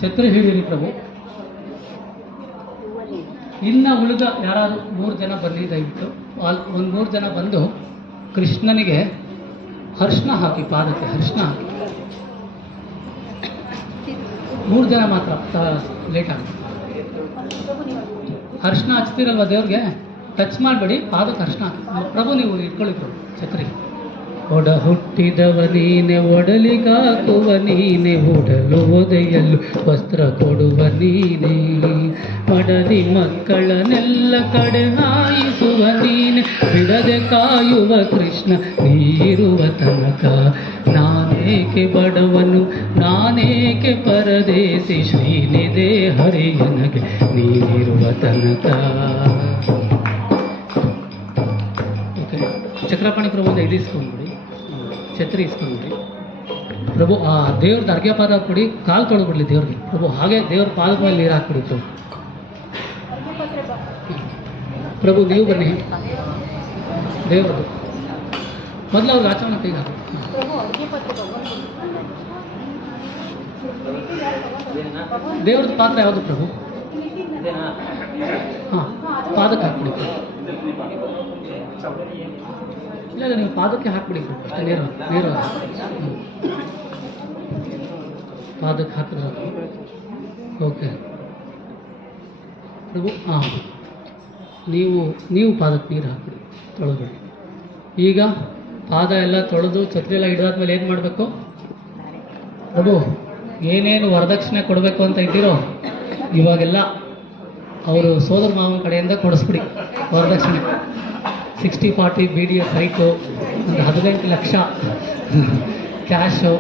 ಛತ್ರಿ ಹಿಡಿಯಿರಿ ಪ್ರಭು. ಇನ್ನು ಉಳಿದ ಯಾರಾದರೂ 3 ಜನ ಬನ್ನಿ ದಯವಿಟ್ಟು. ಒಂದು 3 ಜನ ಬಂದು ಕೃಷ್ಣನಿಗೆ ಅರ್ಶಿನ ಹಾಕಿ, ಪಾದಕ್ಕೆ ಅರ್ಶಿನ ಹಾಕಿ. 3 ಜನ ಮಾತ್ರ, ಲೇಟ್ ಆಗುತ್ತೆ. ಅರ್ಶಿನ ಹಚ್ತೀರಲ್ವ ದೇವ್ರಿಗೆ, ಟಚ್ ಮಾಡಬೇಡಿ, ಪಾದಕ್ಕೆ ಅರ್ಶಿನ ಹಾಕಿ. ಪ್ರಭು ನೀವು ಇಟ್ಕೊಳ್ಳಿ ಪ್ರಭು ಛತ್ರಿ. ಒಡ ಹುಟ್ಟಿದವ ನೀನೆ, ಒಡಲಿಗಾಕುವ ನೀನೆ, ಉಡಲು ಒದೆಯಲು ವಸ್ತ್ರ ಕೊಡುವ ನೀನೆ, ಮಡದಿ ಮಕ್ಕಳನ್ನೆಲ್ಲ ಕಡೆ ಹಾಯಿಸುವ ನೀನೆ, ಬಿಡದೆ ಕಾಯುವ ಕೃಷ್ಣ ನೀರುವ ತನಕ. ನಾನೇಕೆ ಬಡವನು, ನಾನೇಕೆ ಪರದೇಸಿ, ಶ್ರೀನಿದೆ ಹರಿಯನಗೆ ನೀನಿರುವ ತನಕ. ಓಕೆ, ಚಕ್ರಪಾಣಿ ಪ್ರಭು ಇದು ಇಸ್ಕೊಂಡ್ಬಿಡಿ, ಛತ್ರಿ ಇಸ್ಕೊಂಡ್ಬಿಡಿ ಪ್ರಭು. ಆ ದೇವ್ರದ್ದು ಅರ್ಘ್ಯ ಪಾದ ಕೊಡಿ, ಕಾಲು ತೊಳೆದ್ಬಿಡ್ಲಿ ದೇವ್ರಿಗೆ ಪ್ರಭು. ಹಾಗೆ ದೇವ್ರ ಪಾದದ ಮೇಲೆ ನೀರು ಹಾಕ್ಬಿಡಿ ಪ್ರಭು. ಪ್ರಭು ನೀವು ಬನ್ನಿ, ದೇವ್ರದ್ದು ಮೊದಲು ಅವ್ರಿಗೆ ಆಚರಣೆ ಕೈಗೆ ಹಾಕಿ. ದೇವ್ರದ್ದು ಪಾತ್ರ ಯಾವುದು ಪ್ರಭು? ಹಾಂ, ಪಾದಕ್ಕೆ ಹಾಕ್ಬಿಡಿ ಪ್ರಭು. ಇಲ್ಲ ನೀವು ಪಾದಕ್ಕೆ ಹಾಕ್ಬಿಡಿ ಅಷ್ಟೇ, ನೇರ ಪಾದಕ್ಕೆ ಹಾಕಿದ್ರೆ ಓಕೆ ಪ್ರಭು. ಹಾಂ, ನೀವು ಪಾದಕ್ಕೆ ನೀರು ಹಾಕ್ಬಿಡಿ, ತೊಳೆದ್ಬಿಡಿ. ಈಗ ಪಾದ ಎಲ್ಲ ತೊಳೆದು ಛತ್ರಿ ಎಲ್ಲ ಹಿಡಿದಾದ್ಮೇಲೆ ಏನು ಮಾಡಬೇಕು ಪ್ರಭು? ಏನೇನು ವರದಕ್ಷಿಣೆ ಕೊಡಬೇಕು ಅಂತ ಇದ್ದೀರೋ ಇವಾಗೆಲ್ಲ ಅವರು ಸೋದರ ಮಾವನ ಕಡೆಯಿಂದ ಕೊಡಿಸ್ಬಿಡಿ ವರದಕ್ಷಿಣೆ. 60-40 BDS ಸೈಟು, ಒಂದು 18 ಲಕ್ಷ ಕ್ಯಾಶು,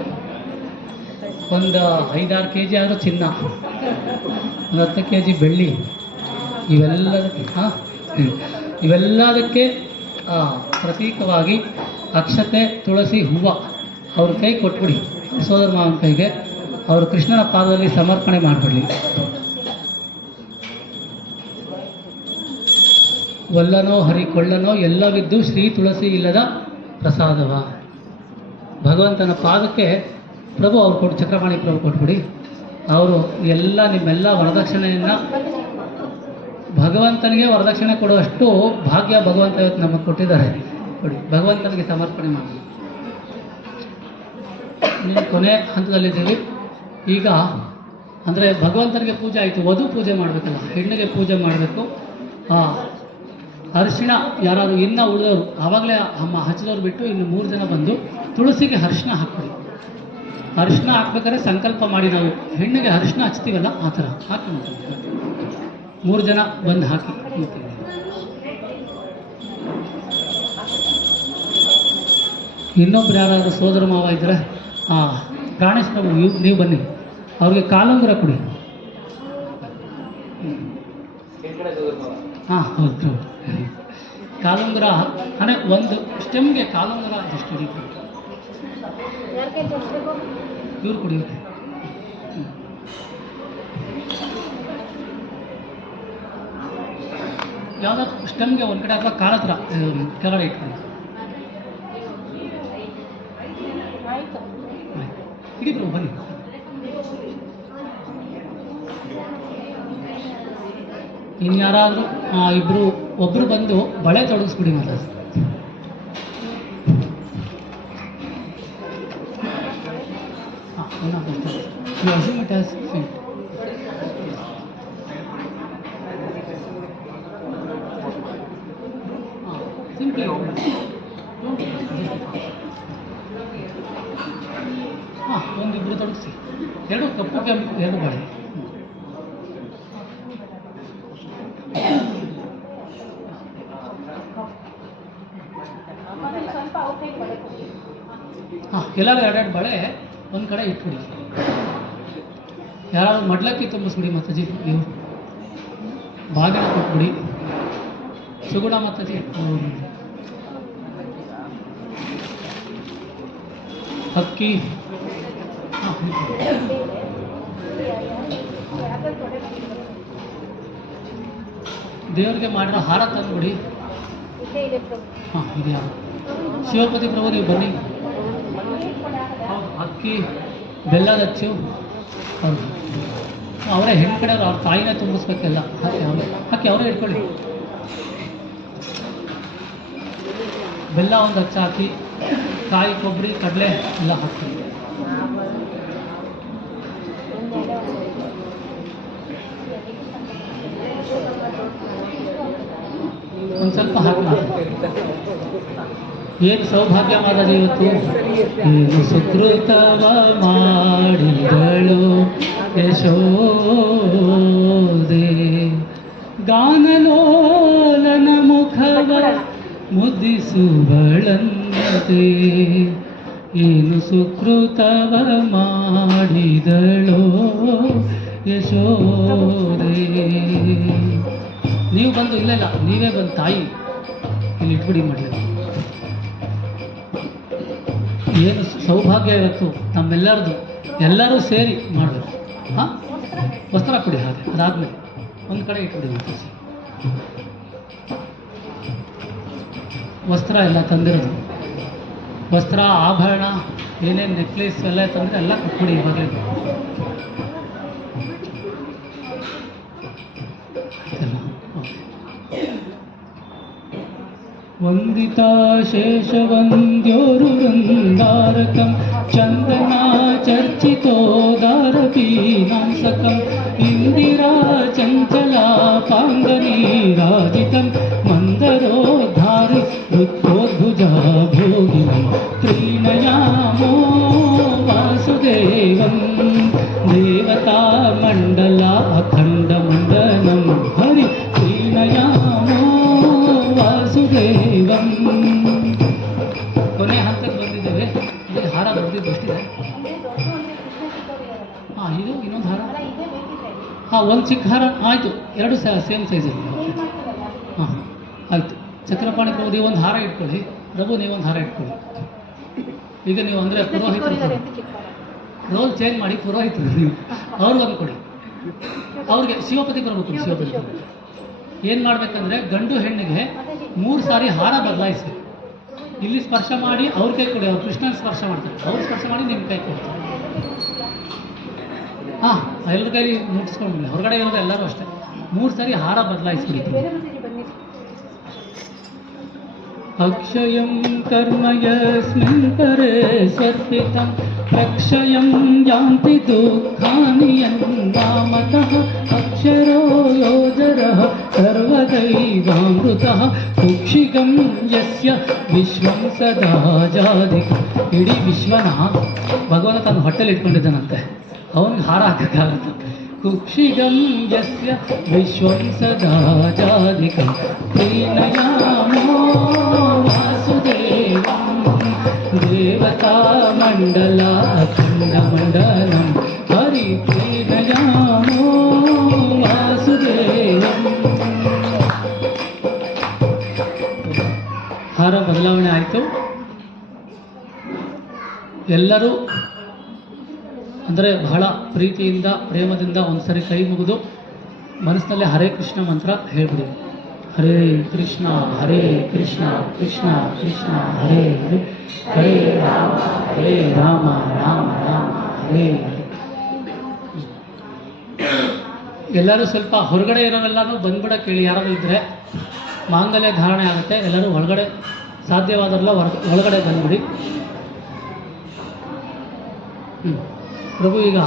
ಒಂದು 5-6 kg ಆದರೂ ಚಿನ್ನ, ಒಂದು 10 kg ಬೆಳ್ಳಿ, ಇವೆಲ್ಲದಕ್ಕೆ ಪ್ರತೀಕವಾಗಿ ಅಕ್ಷತೆ, ತುಳಸಿ, ಹೂವು ಅವ್ರ ಕೈ ಕೊಟ್ಬಿಡಿ, ಸೋದರ ಮಾವನ ಕೈಗೆ. ಅವರು ಕೃಷ್ಣನ ಪಾದದಲ್ಲಿ ಸಮರ್ಪಣೆ ಮಾಡಿಬಿಡಲಿ. ಒಲ್ಲನೋ ಹರಿಕೊಳ್ಳನೋ ಎಲ್ಲವಿದ್ದು ಶ್ರೀ ತುಳಸಿ ಇಲ್ಲದ ಪ್ರಸಾದವ. ಭಗವಂತನ ಪಾದಕ್ಕೆ ಪ್ರಭು ಅವ್ರು ಕೊಟ್ಟು, ಚಕ್ರಪಾಣಿ ಪ್ರಭು ಕೊಟ್ಬಿಡಿ. ಅವರು ಎಲ್ಲ ನಿಮ್ಮೆಲ್ಲ ವರದಕ್ಷಿಣೆಯನ್ನು ಭಗವಂತನಿಗೆ ವರದಕ್ಷಿಣೆ ಕೊಡುವಷ್ಟು ಭಾಗ್ಯ ಭಗವಂತ ಇವತ್ತು ನಮಗೆ ಕೊಟ್ಟಿದ್ದಾರೆ. ಕೊಡಿ, ಭಗವಂತನಿಗೆ ಸಮರ್ಪಣೆ ಮಾಡಿ. ನೀವು ಕೊನೆ ಹಂತದಲ್ಲಿದ್ದೀವಿ ಈಗ. ಅಂದರೆ ಭಗವಂತನಿಗೆ ಪೂಜೆ ಆಯಿತು, ವಧು ಪೂಜೆ ಮಾಡಬೇಕಲ್ಲ, ಹೆಣ್ಣಿಗೆ ಪೂಜೆ ಮಾಡಬೇಕು. ಅರಿಶಿಣ ಯಾರಾದ್ರು ಇನ್ನೂ ಉಳಿದವರು ಆವಾಗಲೇ ಹಚ್ಚಿದವ್ರು ಬಿಟ್ಟು ಇನ್ನು 3 ಜನ ಬಂದು ತುಳಸಿಗೆ ಅರಿಶಿಣ ಹಾಕ್ಬಿಡಿ. ಅರಿಶಿಣ ಹಾಕ್ಬೇಕಾದ್ರೆ ಸಂಕಲ್ಪ ಮಾಡಿ, ನಾವು ಹೆಣ್ಣಿಗೆ ಅರಿಶಿಣ ಹಚ್ತೀವಲ್ಲ ಆ ಥರ ಹಾಕಿ. 3 ಜನ ಬಂದು ಹಾಕಿ. ಇನ್ನೊಬ್ರು ಯಾರಾದರೂ ಸೋದರ ಮಾವ ಇದ್ದರೆ ಪ್ರಾಣೇಶ್ ಪ್ರಭು ನೀವು ಬನ್ನಿ, ಅವ್ರಿಗೆ ಕಾಲುಂಗುರ ಕೊಡಿ. ಹಾಂ ಹೌದು, ಕಾಲುಂಗುರ ಅಂದರೆ ಒಂದು ಸ್ಟೆಮ್ಗೆ ಕಾಲುಂಗುರ ಎಷ್ಟು ಹಿಡಿಬೇಕು, ಇವ್ರು ಕೊಡಿ. ಯಾವುದಾದ್ರು ಸ್ಟೆಮ್ಗೆ ಒಂದು ಕಡೆ ಅಥವಾ ಕಾಲ ಹತ್ರ ಕೆಳಗಡೆ ಇಟ್ಕೊಳ್ಳಿ. ಇಡೀ ಪ್ರಭು ಬನ್ನಿ. ಇನ್ಯಾರಾದರೂ ಒಬ್ಬರು ಬಂದು ಬಳೆ ತೊಡಗಿಸ್ಬಿಡಿ ಮತ್ತೆ. ಸಿಂಪ್ಲಿ ಒಂದಿಬ್ಬರು ತೊಡಗಿಸಿ, ಎರಡು ಕಪ್ಪು ಕೆಂಪು ಎರಡು ಬಳೆ. ಎಲ್ಲರೂ ಎರಡೆರಡು ಬಳೆ ಒಂದು ಕಡೆ ಇಟ್ಬಿಡಿ. ಯಾರಾದ್ರು ಮಡ್ಲಕ್ಕಿ ತುಂಬಿಸ್ಬಿಡಿ ಮಾತಾಜಿ, ನೀವು ಬಾಗಿನ ಕೊಟ್ಬಿಡಿ. ಸುಗುಣ ಮಾತಾಜಿ, ಅಕ್ಕಿ ದೇವರಿಗೆ ಮಾಡಿರೋ ಹಾರ ತಂದುಬಿಡಿ. ಹಾಂ ಇದೆಯಾ ಶಿವಪತಿ ಪ್ರಭು, ನೀವು ಬನ್ನಿ. ಅಕ್ಕಿ ಬೆಲ್ಲದ ಅಚ್ಚು ಹೌದು, ಅವರೇ ಹೆಣ್ಣು ಕಡೆ ಅವ್ರ ತಾಯಿನೇ ತುಂಬಿಸ್ಬೇಕೆಲ್ಲ. ಹಾಕಿ ಅವರೇ ಇಟ್ಕೊಳ್ಳಿ. ಬೆಲ್ಲ ಒಂದು ಅಚ್ಚ ಹಾಕಿ, ಕಾಯಿ ಕೊಬ್ಬರಿ ಕಡಲೆ ಎಲ್ಲ ಹಾಕಿ. ಒಂದು ಸ್ವಲ್ಪ ಹಾಕಿ. ಏನು ಸೌಭಾಗ್ಯ ಮಾತಾಜಿ ಇವತ್ತು, ಏನು ಸುಕೃತವ ಮಾಡಿದಳು ಯಶೋದೆ, ಗಾನಲೋಲನ ಮುಖವ ಮುದ್ದಿಸುವಳಂತೆ, ಏನು ಸುಕೃತವ ಮಾಡಿದಳು ಯಶೋದೆ. ನೀವು ಬಂದು ಇಲ್ಲ ನೀವೇ ಬಂದು ತಾಯಿ ಇಲ್ಲಿ ಇಟ್ಬಿಡಿ ಮಾಡಿ. ಏನು ಸೌಭಾಗ್ಯ ಇವತ್ತು ನಮ್ಮೆಲ್ಲರದು, ಎಲ್ಲರೂ ಸೇರಿ ಮಾಡಬೇಕು. ಹಾಂ ವಸ್ತ್ರ ಕೊಡಿ, ಹಾಗೆ ಅದಾದ್ಮೇಲೆ ಒಂದು ಕಡೆ ಇಟ್ಬಿಡಿ. ವಸ್ತ್ರ ಎಲ್ಲ ತಂದಿರೋದು, ವಸ್ತ್ರ ಆಭರಣ ಏನೇನು ನೆಕ್ಲೇಸ್ ಎಲ್ಲ ತಂದರೆ ಎಲ್ಲ ಕೊಟ್ಬಿಡಿ ಇವಾಗಲೇ. ವಂದಿತಾ ಶೇಷವಂದ್ಯೋರು ವೃಂದಾರಕಂ ಚಂದನಾ ಚರ್ಚಿತೋದಾರಪೀನಾಂಸಕಂ ಇಂದಿರಾ ಚಂಚಲಾಪಾಂಗನೀರಾಜಿತಂ ಮಂದರೋದ್ಧಾರಿ ವೃತ್ತೋದ್ಭುಜಾ ಭೋಗಿನಂ ಪ್ರೀಣಯಾಮೋ ವಾಸುದೇವಂ ದೇವತಾ ಮಂಡಲ ಅಖಂಡ ಮಂಡಲಂ ಹರಿ ಪ್ರೀಣಯಾಮೋ ವಾಸುದೇವಂ. ಕೊನೆ ಹಂತಕ್ಕೆ ಬಂದಿದ್ದೇವೆ. ಇಲ್ಲಿ ಹಾರ ದೊಡ್ಡದು ಎಷ್ಟಿದೆ? ಹಾಂ ಇದು ಇನ್ನೊಂದು ಹಾರ. ಹಾಂ ಒಂದು ಚಿಕ್ಕ ಹಾರ ಆಯಿತು, ಎರಡು ಸೇಮ್ ಸೈಜಲ್ಲಿ. ಹಾಂ ಆಯಿತು. ಚಕ್ರಪಾಣಿ ಪ್ರಭು ನೀವು ಒಂದು ಹಾರ ಇಟ್ಕೊಳ್ಳಿ, ಪ್ರಭು ನೀವೊಂದು ಹಾರ ಇಟ್ಕೊಳ್ಳಿ. ಈಗ ನೀವು ಅಂದರೆ ಪುರೋಹಿತರು ರೋಲ್ ಚೇಂಜ್ ಮಾಡಿ ಪುರೋಹಿತರು ನೀವು ಅವ್ರಿಗೊಂದು ಕೊಡಿ. ಅವ್ರಿಗೆ ಶಿವಪತಿ ಪ್ರಭು ಕೊಡಿ. ಶಿವಪತಿ ಪ್ರಭು ಏನು ಮಾಡಬೇಕಂದ್ರೆ ಗಂಡು ಹೆಣ್ಣಿಗೆ 3 ಸಾರಿ ಹಾರ ಬದಲಾಯಿಸಿ. ಇಲ್ಲಿ ಸ್ಪರ್ಶ ಮಾಡಿ ಅವ್ರ ಕೈ ಕೊಡಿ, ಅವ್ರು ಕೃಷ್ಣನ ಸ್ಪರ್ಶ ಮಾಡ್ತಾರೆ, ಅವ್ರು ಸ್ಪರ್ಶ ಮಾಡಿ ನಿಮ್ಮ ಕೈ ಕೊಡ್ತಾರೆ. ಹಾಂ ಎಲ್ಲರ ಕೈಲಿ ಮುಟ್ಟಿಸ್ಕೊಂಡು ಹೊರಗಡೆ ಇರೋದು ಎಲ್ಲರೂ ಅಷ್ಟೇ. 3 ಸಾರಿ ಹಾರ ಬದಲಾಯಿಸ್ಬಿಡಿ. ಅಕ್ಷಯಂ ಕರ್ಮ ಯಸ್ಮಿನ್ ಪರೇ ಸರ್ಪಿತಂ ಪ್ರಕ್ಷಯಂ ಯಾಂತಿ ದುಃಖಾನಿ ಯನ್ನಾಮತಃ ಅಕ್ಷರೋ ಯೋಜರಃ ಸರ್ವದೈವಾಮೃತಃ ಕುಕ್ಷಿಗಂ ಯಸ್ಯ ವಿಶ್ವಂ ಸದಾ ಜಾಧಿಕಂ. ಇಡೀ ವಿಶ್ವನ ಭಗವಂತ ತನ್ನ ಹೊಟ್ಟೆಲಿ ಇಟ್ಕೊಂಡಿದ್ದಾನಂತೆ, ಅವನಿಗೆ ಹಾರ ಹಾಕಕ್ಕಾಗತ್ತ. ಕುಕ್ಷಿಗಂ ಯಸ್ಯ ವಿಶ್ವಂ ಸದಾ ಜಾಧಿಕಂ ಪ್ರೀಣಯಾಮೋ ವಾಸುದೇವಂ ದೇವತಾ ಮಂಡಲ ಅಖಂಡ ಮಂಡಲಂ ಹರಿಪ್ರೀಣಯಾಮೋ ವಾಸುದೇವಂ. ಹಾರ ಬದಲಾವಣೆ ಆಯಿತು. ಎಲ್ಲರೂ ಅಂದರೆ ಬಹಳ ಪ್ರೀತಿಯಿಂದ ಪ್ರೇಮದಿಂದ ಒಂದ್ಸರಿ ಕೈ ಮುಗಿದು ಮನಸ್ಸಿನಲ್ಲಿ ಹರೇ ಕೃಷ್ಣ ಮಂತ್ರ ಹೇಳ್ಬಿಡಿ. ಹರೇ ಕೃಷ್ಣ ಕೃಷ್ಣ ಕೃಷ್ಣ ಹರೇ ಹರೇ, ಹರೇ ರಾಮ ರಾಮ ರಾಮ ಹರೇ ಹರೇ. ಎಲ್ಲರೂ ಸ್ವಲ್ಪ ಹೊರಗಡೆ ಇರೋರೆಲ್ಲರೂ ಬಂದ್ಬಿಡಕ್ಕೆ ಹೇಳಿ. ಯಾರಾದರೂ ಇದ್ದರೆ ಮಾಂಗಲ್ಯ ಧಾರಣೆ ಆಗುತ್ತೆ. ಎಲ್ಲರೂ ಹೊರಗಡೆ ಸಾಧ್ಯವಾದರೆಲ್ಲ ಒಳಗಡೆ ಬಂದ್ಬಿಡಿ. ಪ್ರಭು ಈಗ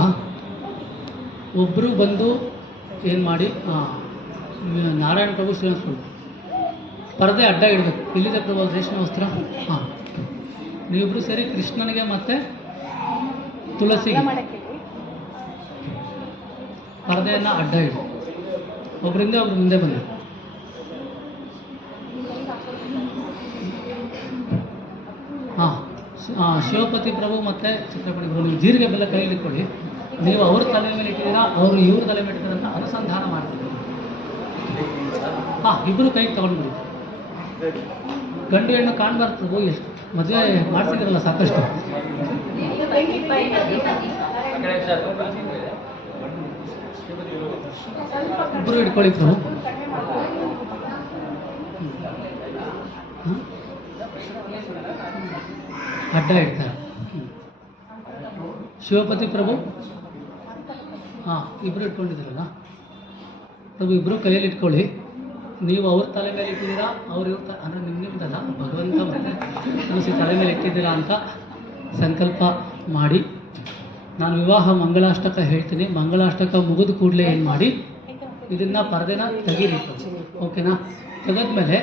ಒಬ್ಬರು ಬಂದು ಏನು ಮಾಡಿ, ನಾರಾಯಣ ಪ್ರಭು ಶ್ರೀನಿವಾಸ ಪ್ರಭು ಪರದೆ ಅಡ್ಡ ಇಡಬೇಕು. ಇಲ್ಲಿದೆ ಪ್ರಭು ರೇಷ್ಮೆ ವಸ್ತ್ರ. ಹಾಂ, ನೀವಿಬ್ಬರು ಸೇರಿ ಕೃಷ್ಣನಿಗೆ ಮತ್ತು ತುಳಸಿಗೆ ಪರದೆಯನ್ನು ಅಡ್ಡ ಇಡಿ. ಒಬ್ಬರಿಂದ ಒಬ್ರು ಮುಂದೆ ಬನ್ನಿ. ಹಾಂ, ಶಿವಪತಿ ಪ್ರಭು ಮತ್ತು ಚಿತ್ರಪತಿ ಪ್ರಭು, ನೀವು ಜೀರಿಗೆ ಬೆಲ್ಲ ಕೈಯಲ್ಲಿ ಇಟ್ಕೊಳ್ಳಿ. ನೀವು ಅವ್ರ ತಲೆ ಮೇಲೆ ಇಟ್ಟಿದ್ದೀರಾ, ಅವರು ಇವ್ರ ತಲೆ ಮೇಲೆ ಇಟ್ಟಿದ್ದೀರ ಅಂತ ಅನುಸಂಧಾನ ಮಾಡ್ತೀವಿ. ಹಾಂ, ಇಬ್ಬರು ಕೈ ತಗೊಂಡ್ಬಿಡಿ. ಗಂಡು ಹೆಣ್ಣು ಕಾಣಬಾರ್ದು ಪ್ರಭು, ಎಷ್ಟು ಮದುವೆ ಮಾಡಿಸಿದ್ರಲ್ಲ ಸಾಕಷ್ಟು. ಇಬ್ಬರು ಇಟ್ಕೊಳ್ಳಿ ಪ್ರಭು. ಅಡ್ಡ ಇಡ್ತಾರೆ. ಶಿವಪತಿ ಪ್ರಭು, ಹಾಂ, ಇಬ್ಬರು ಇಟ್ಕೊಂಡಿದ್ದೀರಲ್ಲ ಪ್ರಭು, ಇಬ್ಬರು ಕೈಯಲ್ಲಿ ಇಟ್ಕೊಳ್ಳಿ. ನೀವು ಅವ್ರ ತಲೆ ಮೇಲೆ ಇಟ್ಟಿದ್ದೀರಾ, ಅವ್ರು ಇವ್ರ ಅಂದರೆ ನಿಮ್ಮದಲ್ಲ, ಭಗವಂತ ಮತ್ತು ತುಳಸಿ ತಲೆ ಮೇಲೆ ಇಟ್ಟಿದ್ದೀರಾ ಅಂತ ಸಂಕಲ್ಪ ಮಾಡಿ. ನಾನು ವಿವಾಹ ಮಂಗಳಾಷ್ಟಕ ಹೇಳ್ತೀನಿ. ಮಂಗಳಾಷ್ಟಕ ಮುಗಿದ ಕೂಡಲೇ ಏನು ಮಾಡಿ, ಇದನ್ನು ಪರದೆನ ತೆಗೀರಿ ಪ್ರಭು. ಓಕೆನಾ? ತೆಗೆದ್ಮೇಲೆ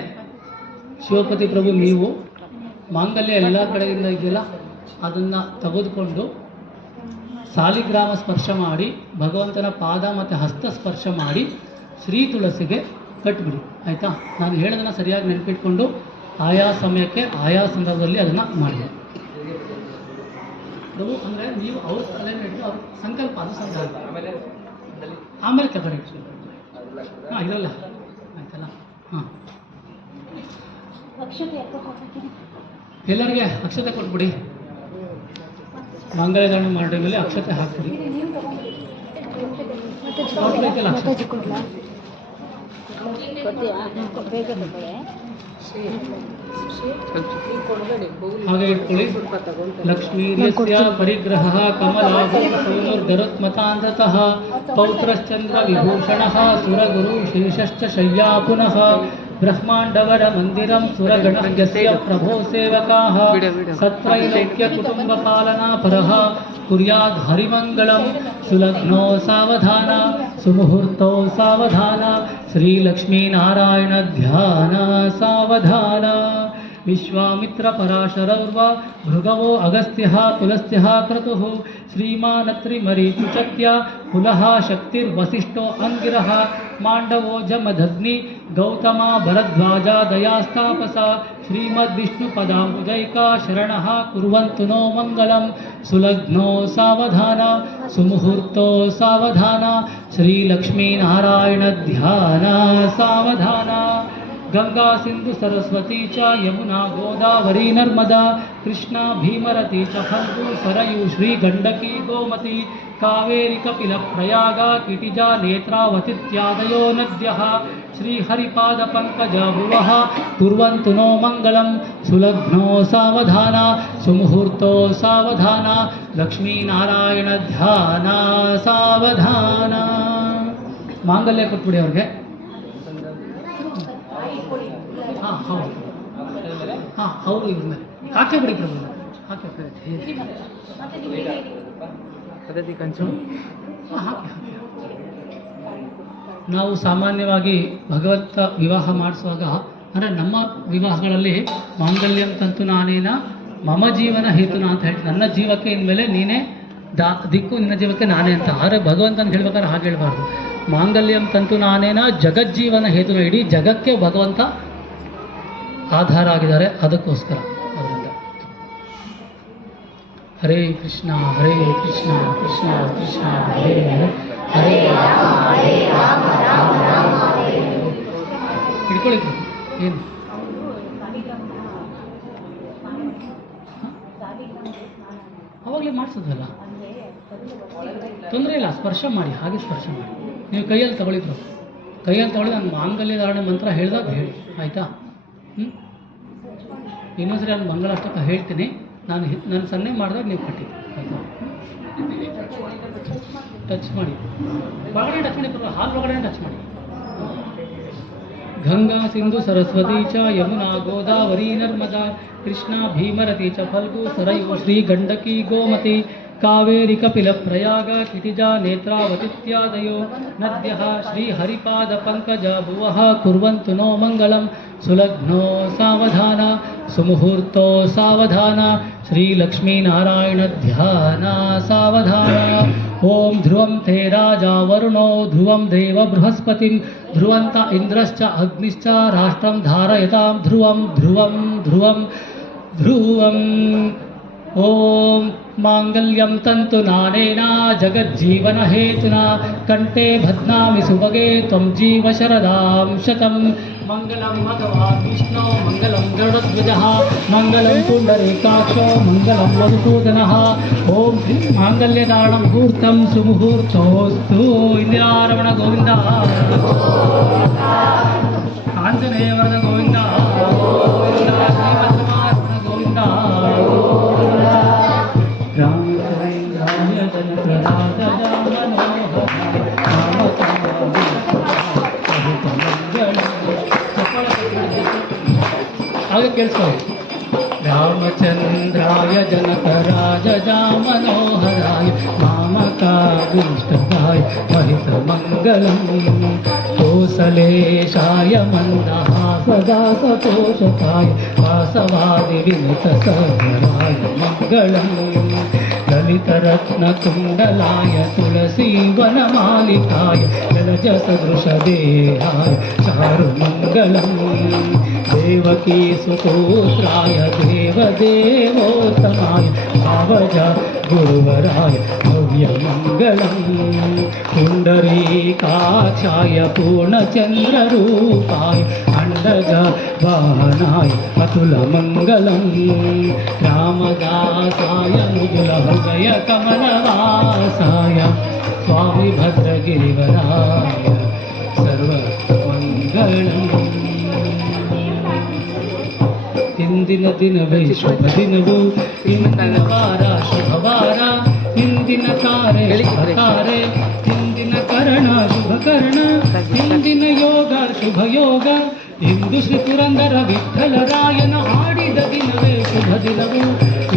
ಶಿವಪತಿ ಪ್ರಭು ನೀವು ಮಾಂಗಲ್ಯ ಎಲ್ಲ ಕಡೆಯಿಂದ ಇದೆಯಲ್ಲ ಅದನ್ನು ತೆಗೆದುಕೊಂಡು ಸಾಲಿಗ್ರಾಮ ಸ್ಪರ್ಶ ಮಾಡಿ, ಭಗವಂತನ ಪಾದ ಮತ್ತು ಹಸ್ತ ಸ್ಪರ್ಶ ಮಾಡಿ ಶ್ರೀ ತುಳಸಿಗೆ ಕಟ್ಬಿಡಿ. ಆಯಿತಾ? ನಾನು ಹೇಳೋದನ್ನು ಸರಿಯಾಗಿ ನೆನಪಿಟ್ಕೊಂಡು ಆಯಾ ಸಮಯಕ್ಕೆ ಆಯಾ ಸಂದರ್ಭದಲ್ಲಿ ಅದನ್ನು ಮಾಡಿ ಪ್ರಭು. ಅಂದರೆ ನೀವು ಅವ್ರ ತಲೆ ಮೇಲೆ ಅವ್ರ ಸಂಕಲ್ಪ ಅನುಸಂಧಾನ ಆಮೇಲೆ ತಗೊಳ್ಳಿ. ಹಾಂ, ಇರಲ್ಲ ಆಯ್ತಲ್ಲ? ಹಾಂ, ಎಲ್ಲರಿಗೆ ಅಕ್ಷತೆ ಕೊಟ್ಬಿಡಿ. ಮಂಗಳಧಾರಣೆ ಮಾಡೋ ಮೇಲೆ ಅಕ್ಷತೆ ಹಾಕ್ಬಿಡಿ. ಹಾಗೆ ಇಟ್ಕೊಳ್ಳಿ. ಲಕ್ಷ್ಮೀರ್ಯಸ್ಯ ಪರಿಗ್ರಹ ಕಮಲಾಭೂರ್ಗರುತ್ಮತಾಂಧ್ರತಃ ಪೌತ್ರಶ್ಚಂದ್ರ ವಿಭೂಷಣಃ ಸುರಗುರು ಶೇಷಶ್ಚ ಶಯ್ಯಾ ಪುನಃ ಬ್ರಹ್ಮಾಂಡವರ ಮಂದಿರಂ ಸುರಗಣಸ್ಯ ಪ್ರಭೋ ಸೇವಕಾಃ ಸತ್ರೈಲೋಕ್ಯ ಕುಟುಂಬ ಪಾಲನಾ ಪರಃ ಕುರ್ಯಾದ್ ಹರಿಮಂಗಳಂ ಸುಲಗ್ನೋ ಸಾವಧಾನ ಸುಮುಹೂರ್ತೋ ಸಾವಧಾನ ಶ್ರೀಲಕ್ಷ್ಮೀನಾರಾಯಣ ಧ್ಯಾನ ಸಾವಧಾನ. ವಿಶ್ವಾಮಿತ್ರ ಪರಾಶರೌರ್ವ ಭೃಗವೋ ಅಗಸ್ತ್ಯಃ ತುಲಸ್ತ್ಯಃ ಕ್ರತುಃ ಶ್ರೀಮಾನತ್ರಿ ಮರೀಚುಚತ್ಯ ಕುಲಃ ಶಕ್ತಿರ್ವಸಿಷ್ಠೋ ಅಂಗಿರಃ ಮಾಂಡವೋ ಜಮದಗ್ನಿ ಗೌತಮ ಭರದ್ವಾಜ ದಯಾಸ್ತಾಪಸ ಶ್ರೀಮದ್ವಿಷ್ಣುಪದಾಂಬುಜೈಕಾ ಶರಣಃ ಕುರ್ವಂತು ನೋ ಮಂಗಲಂ ಸುಲಗ್ನೋ ಸಾವಧಾನ ಸುಮುಹೂರ್ತೋ ಸಾವಧಾನ ಶ್ರೀಲಕ್ಷ್ಮೀನಾರಾಯಣ ಧ್ಯಾನ ಸಾವಧಾನ. ಗಂಗಾ ಸಿಂಧು ಸರಸ್ವತಿ ಚ ಯಮುನಾ ಗೋದಾವರಿ ನರ್ಮದಾ ಕೃಷ್ಣ ಭೀಮರತಿ ಚ ಫಲ್ಗು ಸರಯು ಶ್ರೀ ಗಂಡಕಿ ಗೋಮತಿ ಕಾವೇರಿ ಕಪಿಲ ಪ್ರಯಾಗ ಕಿಟಿಜಾ ನೇತ್ರಾವತಿತ್ಯಾದಯೋ ನದ್ಯಃ ಶ್ರೀಹರಿಪಾದ ಪಂಕಜ ಭುವಃ ಕುರ್ವಂತು ನೋ ಮಂಗಲಂ ಸುಲಗ್ನೋ ಸಾವಧಾನ ಸುಮುಹೂರ್ತೋ ಸಾವಧಾನ ಲಕ್ಷ್ಮೀನಾರಾಯಣ ಧ್ಯಾನ ಸಾವಧಾನ. ಮಾಂಗಲ್ಯ ಕೊಟ್ಬಿಡಿ ಅವ್ರಿಗೆ. ಹಾಂ, ಹೌದು. ಹಾಂ, ಅವರು ಇವ್ರ ಮೇಲೆ ಹಾಕೇ ಬಿಡಿ ಪ್ರಭು. ಹಾಕಿ ಪದ್ಧತಿ ಕಂಚು. ಹಾಂ, ಹಾಕಿ ಹಾಕಿ. ನಾವು ಸಾಮಾನ್ಯವಾಗಿ ಭಗವಂತ ವಿವಾಹ ಮಾಡಿಸುವಾಗ, ಅಂದರೆ ನಮ್ಮ ವಿವಾಹಗಳಲ್ಲಿ ಮಾಂಗಲ್ಯಂ ತಂತು ನಾನೇನ ಮಮ ಜೀವನ ಹೇತುನ ಅಂತ ಹೇಳ್ತೀನಿ. ನನ್ನ ಜೀವಕ್ಕೆ ಇನ್ಮೇಲೆ ನೀನೇ ದಿಕ್ಕು, ನಿನ್ನ ಜೀವಕ್ಕೆ ನಾನೇ ಅಂತ. ಆದರೆ ಭಗವಂತನ ಹೇಳ್ಬೇಕಾದ್ರೆ ಹಾಗೆ ಹೇಳ್ಬಾರ್ದು. ಮಾಂಗಲ್ಯಂ ತಂತು ನಾನೇನ ಜಗಜ್ಜೀವನ ಹೇತುನ, ಇಡೀ ಜಗಕ್ಕೆ ಭಗವಂತ ಆಧಾರ ಆಗಿದ್ದಾರೆ. ಅದಕ್ಕೋಸ್ಕರ ಅವರಿಂದ ಹರೇ ಕೃಷ್ಣ ಕೃಷ್ಣ ಕೃಷ್ಣ ಹರೇ ಹರೇ ಹಿಡ್ಕೊಳ್ಳಿ ಏನು ಅವಾಗಲೇ ಮಾಡಿಸೋದಲ್ಲ, ತೊಂದರೆ ಇಲ್ಲ. ಸ್ಪರ್ಶ ಮಾಡಿ, ಹಾಗೆ ಸ್ಪರ್ಶ ಮಾಡಿ. ನೀವು ಕೈಯಲ್ಲಿ ತಗೊಳ್ಳಿದ್ರು, ಕೈಯಲ್ಲಿ ತಗೊಳ್ಳಿ. ನಾನು ಮಾಂಗಲ್ಯ ಧಾರಣೆ ಮಂತ್ರ ಹೇಳಿದಾಗ ಹೇಳಿ, ಆಯಿತಾ? ಇನ್ನೊಂದ್ಸರಿ ನಾನು ಮಂಗಳಾಷ್ಟಕ ಹೇಳ್ತೀನಿ. ನಾನು ಸನ್ನೆ ಮಾಡಿದಾಗ ನೀವು ಕಟ್ಟಿ, ಆಯಿತಾ? ಟಚ್ ಮಾಡಿ, ಒಳಗಡೆ ಟಚ್ ಮಾಡಿ, ಹಾಲು ಒಳಗಡೆ ಟಚ್ ಮಾಡಿ. ಗಂಗಾ ಸಿಂಧು ಸರಸ್ವತಿ ಚ ಯಮುನಾ ಗೋದಾವರಿ ನರ್ಮದಾ ಕೃಷ್ಣ ಭೀಮರತಿ ಚ ಫಲ್ಗು ಸರಯು ಶ್ರೀ ಗಂಡಕಿ ಗೋಮತಿ ಕಾವೇರಿ ಕಪಿಲ ಪ್ರಯಾಗ ಕಿಟಿಜಾ ನೇತ್ರಾವತಿತ್ಯಾದಯೋ ನದ್ಯಃ ಶ್ರೀ ಹರಿಪಾದ ಪಂಕಜ ಭುವಃ ಕುರ್ವಂತು ನೋ ಮಂಗಳಂ ಸುಲಗ್ನೋ ಸಾವಧಾನ ಸುಮುಹೂರ್ತೋ ಸಾವಧಾನ ಶ್ರೀ ಲಕ್ಷ್ಮೀನಾರಾಯಣ ಧ್ಯಾನ ಸಾವಧಾನ. ಓಂ ಧ್ರುವಂ ತೇ ರಾಜ ವರುಣೋ ಧ್ರುವಂ ದೇವ ಬೃಹಸ್ಪತಿಂ ಧ್ರುವಂತ ಇಂದ್ರಶ್ಚ ಅಗ್ನಿಶ್ಚ ರಾಷ್ಟ್ರಂ ಧಾರಯತಾಂ ಧ್ರುವಂ ಧ್ರುವಂ ಧ್ರುವಂ ಧ್ರುವಂ. ಓಂ ಮಾಂಗಲ್ಯಂ ತಂತು ನಾನೇನ ಜಗಜ್ಜೀವನ ಹೇತುನಾ ಕಂಠೆ ಬಧ್ನಾಮಿ ಸುಭಗೆ ತ್ವಂ ಜೀವ ಶರದಾಂ ಶತಂ. ಮಂಗಲಂ ಭಗವಾನ್ ವಿಷ್ಣು ಮಂಗಲಂ ಗರುಡಧ್ವಜಃ ಮಂಗಲಂ ಪುಂಡರೀಕಾಕ್ಷೋ ಮಂಗಲಂ ಮಧುಸೂದನಃ. ಓಂ ಮಾಂಗಲ್ಯಧಾರಣ ಮುಹೂರ್ತಂ ಸುಮುಹೂರ್ತೋಸ್ತು. ಇಂದಿರಾರಮಣ ಗೋವಿಂದ, ಆಂಜನೇಯ ವರದ ಗೋವಿಂದ, ಶ್ರೀಮದ್ರಮಾರಮಣ ಗೋವಿಂದ. ಹಾಗೆ ಕೇಳಿಸ್ಕೊಳ್ಳಿ. ರಾಮಚಂದ್ರಾಯ ಜನಕರಾಜ ಮನೋಹರಾಯ ಮಾಮಕಾಭೀಷ್ಟದಾಯ ಮಹಿತ ಮಂಗಲಂ ಕೋಸಲೇಶಾಯ ಮಂದಹಾಸದಾ ಸತೋಷಕಾಯ ವಾಸವಾದಿ ವಿನಿತ ಸಹರಾಯ ಮಂಗಳಂ ಲಲಿತರತ್ನಕುಂಡಲಾಯ ತುಳಸಿ ವನಮಾಲಿಕಾಯ ಜಲಜ ಸದೃಶದೇಹಾಯ ಚಾರುಮಂಗಲಂ ದೇವಕೀ ಸುಪುತ್ರಾಯ ದೇವದೇವೋತ್ತಮಾಯ ಭಾವಜ ಗುರುವರಾಯ ಭವ್ಯಮಂಗಲಂ ಪುಂಡರೀಕಾಕ್ಷಾಯ ಪೂರ್ಣಚಂದ್ರರೂಪಾಯ ಅಂಡಜ ವಾಹನಾಯ ಅತುಲಮಂಗಲಂ ರಾಮದಾಸಾಯ ಮುಗುಲ ಹೃದಯ ಕಮಲವಾಸಾಯ ಸ್ವಾಮಿ ಭದ್ರಗಿರಿವರಾಯ ಸರ್ವಮಂಗಳಂ. ಇಂದಿನ ದಿನವೇ ಶುಭ ದಿನವು, ಇಂದಿನ ವಾರ ಶುಭವಾರ, ಇಂದಿನ ತಾರೆ ಶುಭತಾರೆ, ಇಂದಿನ ಕರಣ ಶುಭ ಕರ್ಣ, ಇಂದಿನ ಯೋಗ ಶುಭ ಯೋಗ. ಇಂದು ಶ್ರೀ ಪುರಂದರ ವಿಠಲರಾಯನ ಆಡಿದ ದಿನವೇ ಶುಭ ದಿನವು.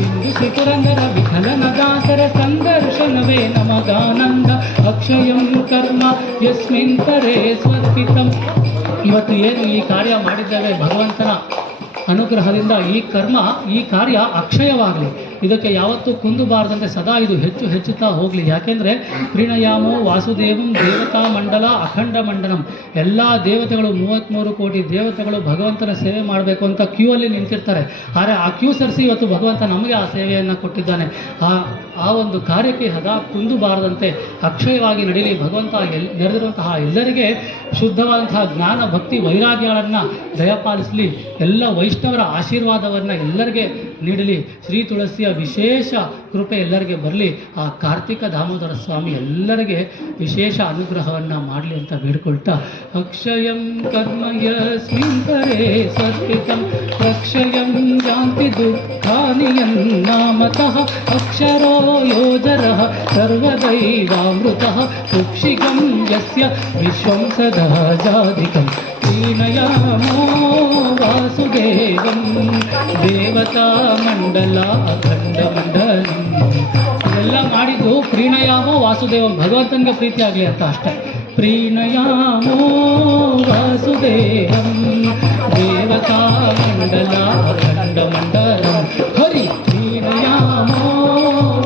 ಇಂದು ಶ್ರೀ ಪುರಂದರ ವಿಠಲನ ದಾಸರ ಸಂದರ್ಶನವೇ ನಮಗಾನಂದ. ಅಕ್ಷಯಂ ಕರ್ಮ ಯಸ್ಮಿನ್ ಪರೇ ಸ್ವರ್ಪಿತಂ. ಇವತ್ತು ಏನು ಈ ಕಾರ್ಯ ಮಾಡಿದ್ದೇವೆ ಭಗವಂತನ ಅನುಗ್ರಹದಿಂದ ಈ ಕಾರ್ಯ ಅಕ್ಷಯವಾಗಲಿ, ಇದಕ್ಕೆ ಯಾವತ್ತೂ ಕುಂದಬಾರದಂತೆ ಸದಾ ಇದು ಹೆಚ್ಚುತ್ತಾ ಹೋಗಲಿ. ಯಾಕೆಂದರೆ ಪ್ರೀಣಯಾಮೋ ವಾಸುದೇವಂ ದೇವತಾ ಮಂಡಲ ಅಖಂಡ ಮಂಡನಂ. ಎಲ್ಲ ದೇವತೆಗಳು 33 ಕೋಟಿ ದೇವತೆಗಳು ಭಗವಂತನ ಸೇವೆ ಮಾಡಬೇಕು ಅಂತ ಕ್ಯೂ ಅಲ್ಲಿ ನಿಂತಿರ್ತಾರೆ. ಆದರೆ ಆ ಕ್ಯೂ ಸರಿಸಿ ಇವತ್ತು ಭಗವಂತ ನಮಗೆ ಆ ಸೇವೆಯನ್ನು ಕೊಟ್ಟಿದ್ದಾನೆ. ಆ ಒಂದು ಕಾರ್ಯಕ್ಕೆ ಸದಾ ಕುಂದಬಾರದಂತೆ ಅಕ್ಷಯವಾಗಿ ನಡೀಲಿ. ಭಗವಂತ ನೆರೆದಿರುವಂತಹ ಎಲ್ಲರಿಗೆ ಶುದ್ಧವಾದಂತಹ ಜ್ಞಾನ ಭಕ್ತಿ ವೈರಾಗ್ಯಗಳನ್ನು ದಯಪಾಲಿಸಲಿ. ಎಲ್ಲ ವೈಷ್ಣವರ ಆಶೀರ್ವಾದವನ್ನು ಎಲ್ಲರಿಗೆ ನೀಡಲಿ. ಶ್ರೀ ತುಳಸಿಯ ವಿಶೇಷ ಕೃಪೆ ಎಲ್ಲರಿಗೆ ಬರಲಿ. ಆ ಕಾರ್ತಿಕ ದಾಮೋದರ ಸ್ವಾಮಿ ಎಲ್ಲರಿಗೆ ವಿಶೇಷ ಅನುಗ್ರಹವನ್ನು ಮಾಡಲಿ ಅಂತ ಬೇಡ್ಕೊಳ್ತಾ, ಅಕ್ಷಯಂ ಕರ್ಮ ಯಸ್ಮಿನ್ ಪರೇ ಸ್ವರ್ಪಿತಂ ಅಕ್ಷಯಂ ಜಾಂತಿ ದುಃಖಾನಿ ಯನ್ನಾಮತಃ ಅಕ್ಷರೋ ಯೋಜರಃ ಸರ್ವದೈವಾಮೃತಃ ಕುಕ್ಷಿಗಂ ಯಸ್ಯ ವಿಶ್ವಂ ಸದಾ ಪ್ರೀಣಯಾಮೋ ವಾಸುದೇವಂ ದೇವತಾ ಮಂಡಲ ಅಖಂಡ ಮಂಡಲಂ. ಇದೆಲ್ಲ ಮಾಡಿದ್ದು ಪ್ರೀಣಯಾಮೋ ವಾಸುದೇವಂ, ಭಗವಂತನಿಗೆ ಪ್ರೀತಿ ಆಗಲಿ ಅಂತ ಅಷ್ಟೇ. ಪ್ರೀಣಯಾಮೋ ವಾಸುದೇವಂ ದೇವತಾ ಮಂಡಲ ಅಖಂಡ ಮಂಡಲಂ. ಹರಿ ಪ್ರೀಣಯಾಮೋ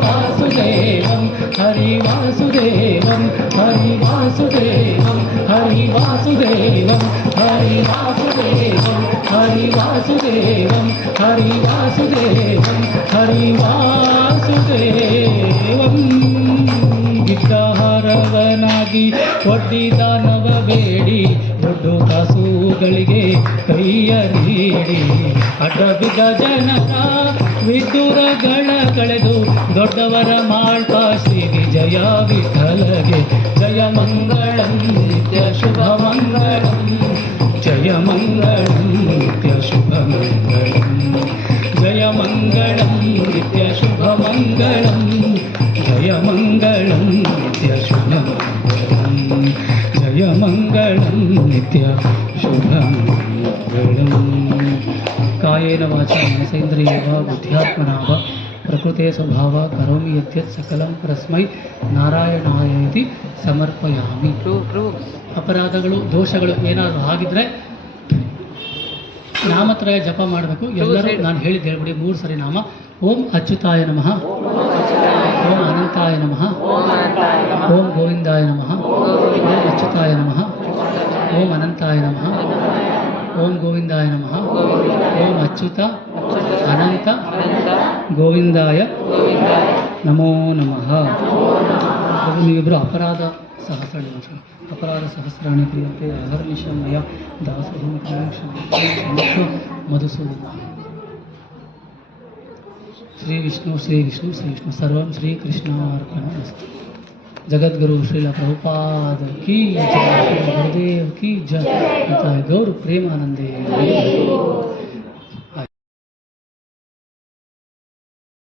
ವಾಸುದೇವಂ ಹರಿ ವಾಸುದೇವಂ ಹರಿ ವಾಸುದೇವಂ ಹರಿ ವಾಸುದೇವಂ ಹರಿ ವಾಸುದೇವಂ ಹರಿ ವಾಸುದೇವಂ ಹರಿ ವಾಸುದೇವಂ ಹರಿ ವಾಸುದೇವಂ. ವಸುದೇವಂ ಗಿಡ್ಡಹಾರವನಾಗಿ ಒಡ್ಡಿದಾನವ ಬೇಡಿ ದೊಡ್ಡ ಕಾಸುಗಳಿಗೆ ಕೈಯ ನೀಡಿ ಅಡ್ಡಬಿದ್ದ ಜನರ ವಿದೂರಗಳ ಕಳೆದು ದೊಡ್ಡವರ ಮಾಡ್ತಾ ಶ್ರೀಗೆ ಜಯ ವಿಠಲಗೆ ಜಯ ಮಂಗಳಂ ನಿತ್ಯ ಶುಭ ಮಂಗಳಂ ಜಯ ಮಂಗಳಂ ನಿತ್ಯ ಶುಭ ಮಂಗಳಂ ಜಯ ಮಂಗಳಂ ನಿತ್ಯ ಶುಭ ಮಂಗಳಂ ಜಯ ಮಂಗಳಂ ನಿತ್ಯ ಶುಭ ಮಂಗಳಂ ಜಯ ಮಂಗಳಂ ನಿತ್ಯ ಶುಭ ಮಂಗಳಂ ಕಾಯೇನ ವಾಚ ಮನಸೇಂದ್ರಿಯ ಬುದ್ಧ್ಯಾತ್ಮನಾ ವಾ ಪ್ರಕೃತೆ ಸ್ವಭಾವ ಕರೋಮಿ ಯದ್ಯತ್ ಸಕಲಂ ಪರಸ್ಮೈ ನಾರಾಯಣಾಯ ಇತಿ ಸಮರ್ಪಯಾಮಿ. ಅಪರಾಧಗಳು ದೋಷಗಳು ಏನಾದರೂ ಆಗಿದ್ರೆ ನಾಮತ್ರಯ ಜಪ ಮಾಡಬೇಕು. ಎಲ್ಲರೂ ನಾನು ಹೇಳಿದ್ದು ಹೇಳ್ಬಿಡಿ 3 ಸರಿ ನಾಮ. ಓಂ ಅಚ್ಯುತಾಯ ನಮಃ, ಓಂ ಅನಂತಾಯ ನಮಃ, ಓಂ ಗೋವಿಂದಾಯ ನಮಃ, ಓಂ ಅಚ್ಯುತಾಯ ನಮಃ, ಓಂ ಅನಂತಾಯ ನಮಃ, ಓಂ ಗೋವಿಂದಾಯ ನಮಃ, ಓಂ ಅಚ್ಯುತ ಅನಂತ ಗೋವಿಂದಾಯ ನಮೋ ನಮಃ. ನೀವಿಬ್ಬರು ಅಪರಾಧ ಸಹಸ್ರಾಣಿ ಅಪರಾಧ ಸಹಸ್ರಾಣಿ ಕ್ರಿಯಂತೆ ಅಹರ್ನಿಶಂ ಮಯ ದಾಸೋಹಂ ಕ್ಷಮಸ್ವ ಮಧುಸೂದನ. ಶ್ರೀ ವಿಷ್ಣು ಶ್ರೀ ವಿಷ್ಣು ಶ್ರೀ ವಿಷ್ಣು ಸರ್ವಂ ಶ್ರೀ ಕೃಷ್ಣಾರ್ಪಣಮಸ್ತು. जगद्गुरु श्रीला प्रभुपाद की जय, गुरुदेव की जय, गौर प्रेमानंदे।